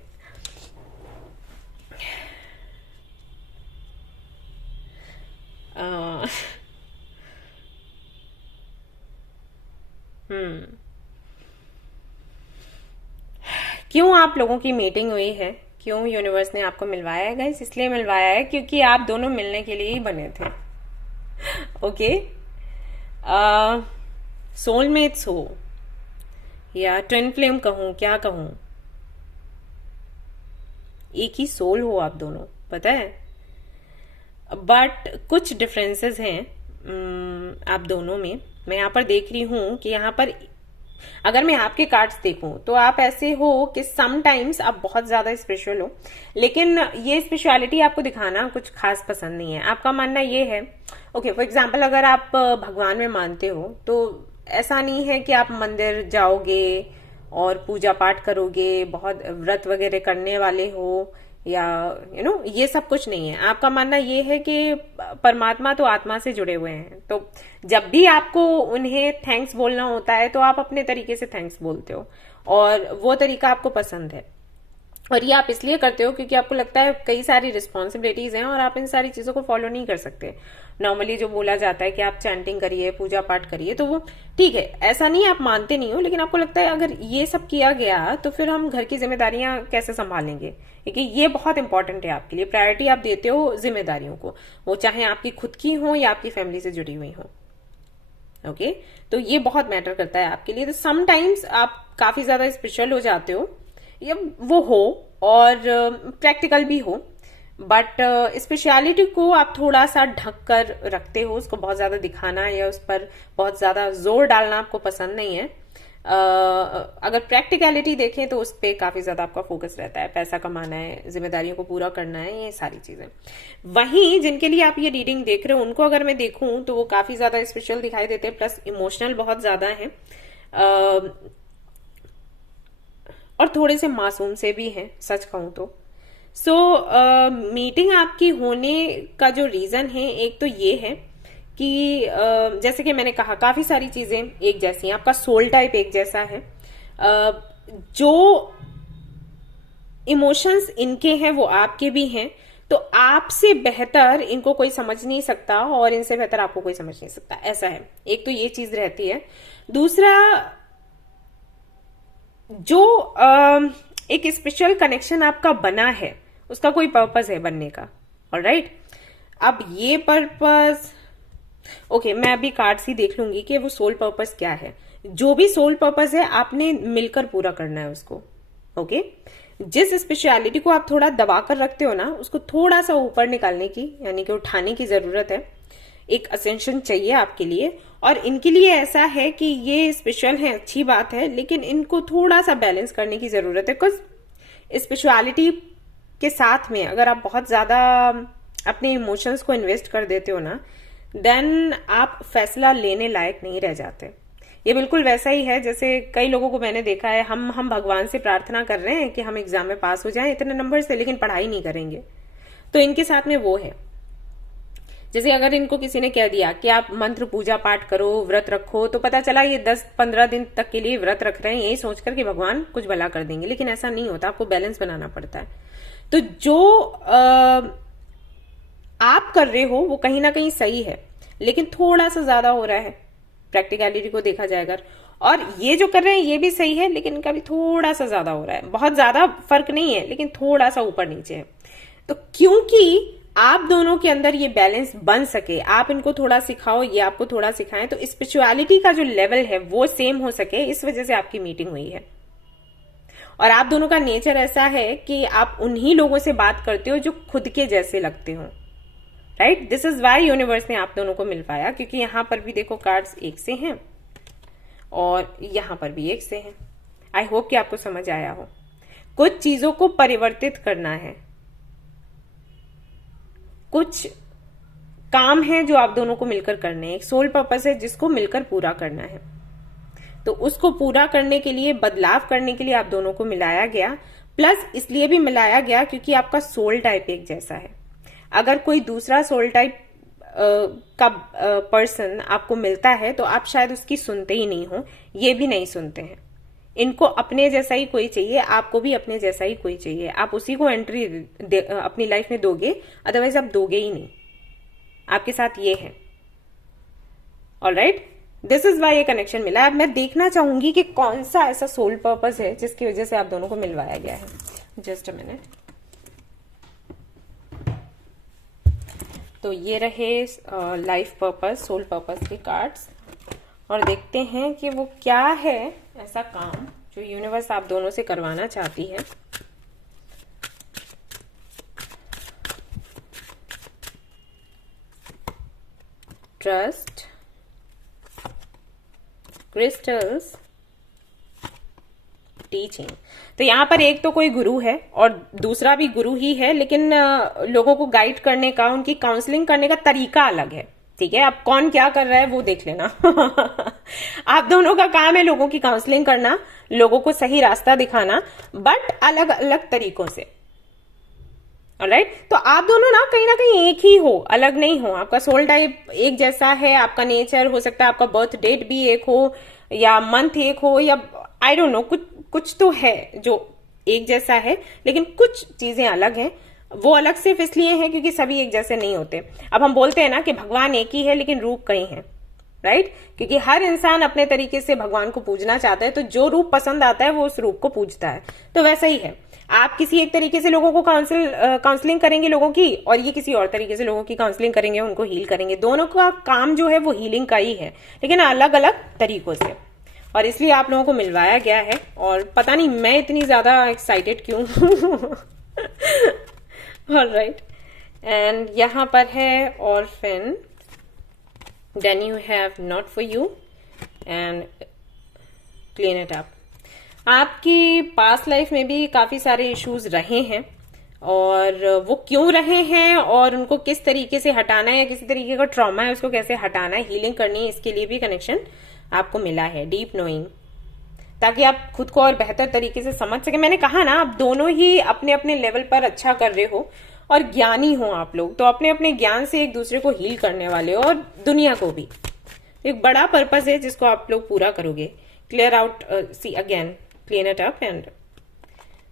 क्यों आप लोगों की मीटिंग हुई है, क्यों यूनिवर्स ने आपको मिलवाया है गाइस? इसलिए मिलवाया है क्योंकि आप दोनों मिलने के लिए ही बने थे। ओके, सोलमेट्स हो या ट्विन फ्लेम कहूं, क्या कहूं, एक ही सोल हो आप दोनों, पता है। बट कुछ डिफरेंसेस हैं आप दोनों में। मैं यहाँ पर देख रही हूं कि यहाँ पर अगर मैं आपके कार्ड्स देखूं तो आप ऐसे हो कि समटाइम्स आप बहुत ज्यादा स्पिरिचुअल हो, लेकिन ये स्पिरिचुअलिटी आपको दिखाना कुछ खास पसंद नहीं है। आपका मानना ये है, ओके फॉर एग्जांपल, अगर आप भगवान में मानते हो तो ऐसा नहीं है कि आप मंदिर जाओगे और पूजा पाठ करोगे, बहुत व्रत वगैरह करने वाले हो, या ये सब कुछ नहीं है। आपका मानना ये है कि परमात्मा तो आत्मा से जुड़े हुए हैं, तो जब भी आपको उन्हें थैंक्स बोलना होता है तो आप अपने तरीके से थैंक्स बोलते हो, और वो तरीका आपको पसंद है। और ये आप इसलिए करते हो क्योंकि आपको लगता है कई सारी रिस्पॉन्सिबिलिटीज हैं और आप इन सारी चीजों को फॉलो नहीं कर सकते। नॉर्मली जो बोला जाता है कि आप चैंटिंग करिए, पूजा पाठ करिए, तो वो ठीक है, ऐसा नहीं आप मानते नहीं हो, लेकिन आपको लगता है अगर ये सब किया गया तो फिर हम घर की जिम्मेदारियां कैसे संभालेंगे, क्योंकि ये बहुत इंपॉर्टेंट है आपके लिए। प्रायोरिटी आप देते हो जिम्मेदारियों को, वो चाहे आपकी खुद की हो या आपकी फैमिली से जुड़ी हुई हो। ओके, तो ये बहुत मैटर करता है आपके लिए। तो समटाइम्स आप काफी ज्यादा स्पिरिचुअल हो जाते हो, या वो हो और प्रैक्टिकल भी हो, बट स्पेशलिटी को आप थोड़ा सा ढक कर रखते हो, उसको बहुत ज्यादा दिखाना या उस पर बहुत ज्यादा जोर डालना आपको पसंद नहीं है। अगर प्रैक्टिकलिटी देखें तो उस पर काफी ज्यादा आपका फोकस रहता है, पैसा कमाना है, जिम्मेदारियों को पूरा करना है, ये सारी चीजें। वहीं जिनके लिए आप ये रीडिंग देख रहे हो उनको अगर मैं देखूं तो वो काफी ज्यादा स्पेशल दिखाई देते हैं, प्लस इमोशनल बहुत ज्यादा है, और थोड़े से मासूम से भी हैं, सच कहूं तो। सो मीटिंग आपकी होने का जो रीजन है, एक तो ये है कि जैसे कि मैंने कहा काफी सारी चीजें एक जैसी हैं, आपका सोल टाइप एक जैसा है, जो इमोशंस इनके हैं वो आपके भी हैं, तो आपसे बेहतर इनको कोई समझ नहीं सकता और इनसे बेहतर आपको कोई समझ नहीं सकता, ऐसा है। एक तो ये चीज रहती है। दूसरा, जो एक स्पेशल कनेक्शन आपका बना है उसका कोई पर्पस है बनने का, ऑलराइट। अब ये पर्पस, ओके, मैं अभी कार्ड्स ही देख लूंगी कि वो सोल पर्पस क्या है। जो भी सोल पर्पस है आपने मिलकर पूरा करना है उसको, ओके। जिस स्पेशलिटी को आप थोड़ा दबा कर रखते हो ना, उसको थोड़ा सा ऊपर निकालने की, यानी कि उठाने की जरूरत है। एक असेंशन चाहिए आपके लिए, और इनके लिए ऐसा है कि ये स्पेशल है, अच्छी बात है, लेकिन इनको थोड़ा सा बैलेंस करने की जरूरत है। बिकॉज स्पिरिचुअलिटी के साथ में अगर आप बहुत ज्यादा अपने इमोशंस को इन्वेस्ट कर देते हो ना, देन आप फैसला लेने लायक नहीं रह जाते। ये बिल्कुल वैसा ही है जैसे कई लोगों को मैंने देखा है, हम भगवान से प्रार्थना कर रहे हैं कि हम एग्जाम में पास हो जाएं इतने नंबर से, लेकिन पढ़ाई नहीं करेंगे। तो इनके साथ में वो है, जैसे अगर इनको किसी ने कह दिया कि आप मंत्र पूजा पाठ करो, व्रत रखो, तो पता चला ये 10-15 दिन तक के लिए व्रत रख रहे हैं यही सोचकर कि भगवान कुछ भला कर देंगे, लेकिन ऐसा नहीं होता। आपको बैलेंस बनाना पड़ता है। तो जो आप कर रहे हो वो कहीं ना कहीं सही है, लेकिन थोड़ा सा ज्यादा हो रहा है, प्रैक्टिकलिटी को देखा जाएगा। और ये जो कर रहे हैं ये भी सही है, लेकिन इनका भी थोड़ा सा ज्यादा हो रहा है। बहुत ज्यादा फर्क नहीं है, लेकिन थोड़ा सा ऊपर नीचे है। तो क्योंकि आप दोनों के अंदर ये बैलेंस बन सके, आप इनको थोड़ा सिखाओ, ये आपको थोड़ा सिखाएं, तो स्पिरिचुअलिटी का जो लेवल है वो सेम हो सके, इस वजह से आपकी मीटिंग हुई है। और आप दोनों का नेचर ऐसा है कि आप उन्हीं लोगों से बात करते हो जो खुद के जैसे लगते हो, right. This is why universe ने आप दोनों को मिल पाया, क्योंकि यहां पर भी देखो कार्ड्स एक से हैं और यहां पर भी एक से हैं। आई होप कि आपको समझ आया हो। कुछ चीजों को परिवर्तित करना है, कुछ काम है जो आप दोनों को मिलकर करने हैं, एक सोल पर्पस है जिसको मिलकर पूरा करना है। तो उसको पूरा करने के लिए, बदलाव करने के लिए आप दोनों को मिलाया गया। प्लस इसलिए भी मिलाया गया क्योंकि आपका सोल टाइप एक जैसा है। अगर कोई दूसरा सोल टाइप का पर्सन आपको मिलता है तो आप शायद उसकी सुनते ही नहीं हो, ये भी नहीं सुनते हैं। इनको अपने जैसा ही कोई चाहिए, आपको भी अपने जैसा ही कोई चाहिए। आप उसी को एंट्री अपनी लाइफ में दोगे, अदरवाइज आप दोगे ही नहीं। आपके साथ ये है। ऑलराइट, दिस इज वाई ये कनेक्शन मिला। अब मैं देखना चाहूंगी कि कौन सा ऐसा सोल पर्पस है जिसकी वजह से आप दोनों को मिलवाया गया है। Just a minute. तो ये रहे लाइफ पर्पस, सोल पर्पस के कार्ड्स, और देखते हैं कि वो क्या है ऐसा काम जो यूनिवर्स आप दोनों से करवाना चाहती है। Trust, crystals, teaching. तो यहां पर एक तो कोई गुरु है और दूसरा भी गुरु ही है, लेकिन लोगों को गाइड करने का, उनकी काउंसलिंग करने का तरीका अलग है। ठीक है, अब कौन क्या कर रहा है वो देख लेना। आप दोनों का काम है लोगों की काउंसलिंग करना, लोगों को सही रास्ता दिखाना, बट अलग अलग तरीकों से। ऑलराइट, तो आप दोनों ना कहीं एक ही हो, अलग नहीं हो। आपका सोल टाइप एक जैसा है, आपका नेचर हो सकता है, आपका बर्थ डेट भी एक हो, या मंथ एक हो, या आई डोंट नो, कुछ तो है जो एक जैसा है, लेकिन कुछ चीजें अलग हैं। वो अलग सिर्फ इसलिए है क्योंकि सभी एक जैसे नहीं होते। अब हम बोलते हैं ना कि भगवान एक ही है लेकिन रूप कई हैं, राइट, क्योंकि हर इंसान अपने तरीके से भगवान को पूजना चाहता है, तो जो रूप पसंद आता है वो उस रूप को पूजता है। तो वैसा ही है, आप किसी एक तरीके से लोगों को काउंसलिंग करेंगे लोगों की, और ये किसी और तरीके से लोगों की काउंसलिंग करेंगे, उनको हील करेंगे। दोनों का काम जो है वो हीलिंग का ही है, लेकिन अलग अलग तरीकों से। और इसलिए आप लोगों को मिलवाया गया है, और पता नहीं मैं इतनी ज्यादा एक्साइटेड क्यों। ऑलराइट, एंड यहां पर है orphan, then you have not for you and clean it up. आपकी पास्ट लाइफ में भी काफी सारे इश्यूज रहे हैं, और वो क्यों रहे हैं और उनको किस तरीके से हटाना है, या किसी तरीके का ट्रॉमा है उसको कैसे हटाना है, हीलिंग करनी है, इसके लिए भी कनेक्शन आपको मिला है। डीप नोइंग, ताकि आप खुद को और बेहतर तरीके से समझ सके। मैंने कहा ना, आप दोनों ही अपने अपने लेवल पर अच्छा कर रहे हो और ज्ञानी हो आप लोग, तो अपने अपने ज्ञान से एक दूसरे को हील करने वाले हो, और दुनिया को भी। एक बड़ा पर्पस है जिसको आप लोग पूरा करोगे। Clear out, see again, clean it up, and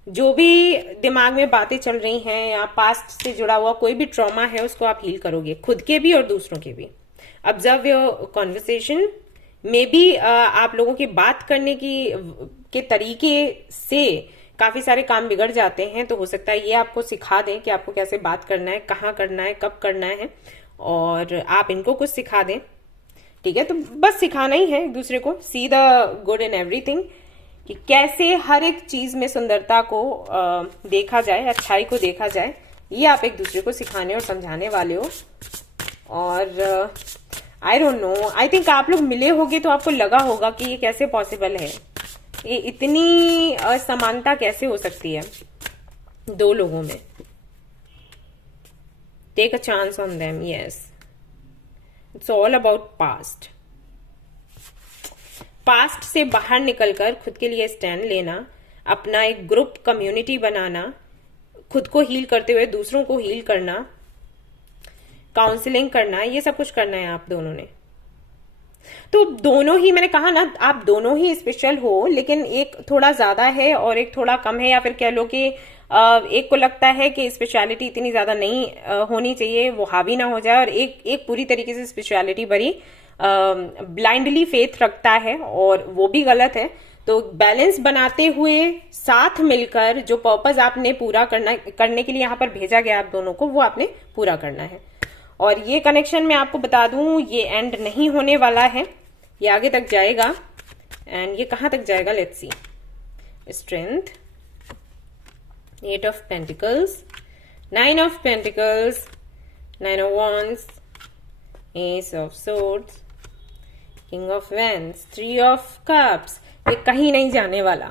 जो भी दिमाग में बातें चल रही हैं या पास्ट से जुड़ा हुआ कोई भी ट्रॉमा है उसको आप हील करोगे, खुद के भी और दूसरों के भी। ऑब्जर्व योर कॉन्वर्सेशन में भी आप लोगों की बात करने के तरीके से काफी सारे काम बिगड़ जाते हैं। तो हो सकता है ये आपको सिखा दें कि आपको कैसे बात करना है, कहाँ करना है, कब करना है, और आप इनको कुछ सिखा दें। ठीक है, तो बस सिखाना ही है एक दूसरे को। See the good in everything, कि कैसे हर एक चीज में सुंदरता को देखा जाए, अच्छाई को देखा जाए। ये आप एक दूसरे को सिखाने और समझाने वाले हो। और I don't know, I think आप लोग मिले होगे तो आपको लगा होगा कि ये कैसे पॉसिबल है, ये इतनी असमानता कैसे हो सकती है दो लोगों में। Take a chance on them, yes. It's all about past. Past से बाहर निकलकर खुद के लिए स्टैंड लेना, अपना एक ग्रुप कम्युनिटी बनाना, खुद को हील करते हुए दूसरों को हील करना, काउंसलिंग करना, ये सब कुछ करना है आप दोनों ने। तो दोनों ही, मैंने कहा ना, आप दोनों ही स्पेशल हो, लेकिन एक थोड़ा ज्यादा है और एक थोड़ा कम है, या फिर कह लो कि एक को लगता है कि स्पेशलिटी इतनी ज्यादा नहीं होनी चाहिए, वो हावी ना हो जाए, और एक पूरी तरीके से स्पेशलिटी भरी ब्लाइंडली फेथ रखता है, और वो भी गलत है। तो बैलेंस बनाते हुए साथ मिलकर जो पर्पस आपने पूरा करने के लिए यहाँ पर भेजा गया आप दोनों को, वो आपने पूरा करना है। और ये कनेक्शन मैं आपको बता दूं, ये एंड नहीं होने वाला है, ये आगे तक जाएगा। एंड ये कहां तक जाएगा, let's see. Strength, 8 of pentacles, 9 of pentacles, 9 of wands, S of swords, king of wands, 3 of cups. ये कहीं नहीं जाने वाला,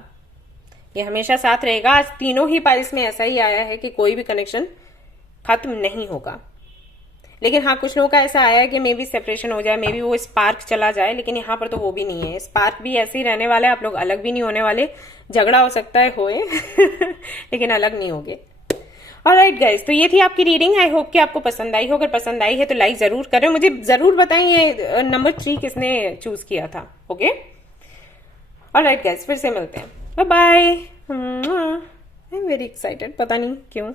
ये हमेशा साथ रहेगा। आज तीनों ही पाइल्स में ऐसा ही आया है कि कोई भी कनेक्शन खत्म नहीं होगा। लेकिन हाँ, कुछ लोगों का ऐसा आया है कि मे बी सेपरेशन हो जाए, मे बी वो स्पार्क चला जाए, लेकिन यहाँ पर तो वो भी नहीं है। स्पार्क भी ऐसे ही रहने वाला है, आप लोग अलग भी नहीं होने वाले। झगड़ा हो सकता है होए लेकिन अलग नहीं होगे। ऑलराइट गाइस, तो ये थी आपकी रीडिंग। आई होप कि आपको पसंद आई हो। अगर पसंद आई है तो लाइक जरूर करें, मुझे जरूर बताएं ये नंबर 3 किसने चूज किया था। ओके, ऑलराइट गाइस, फिर से मिलते हैं। Bye bye. I am very excited, पता नहीं क्यों।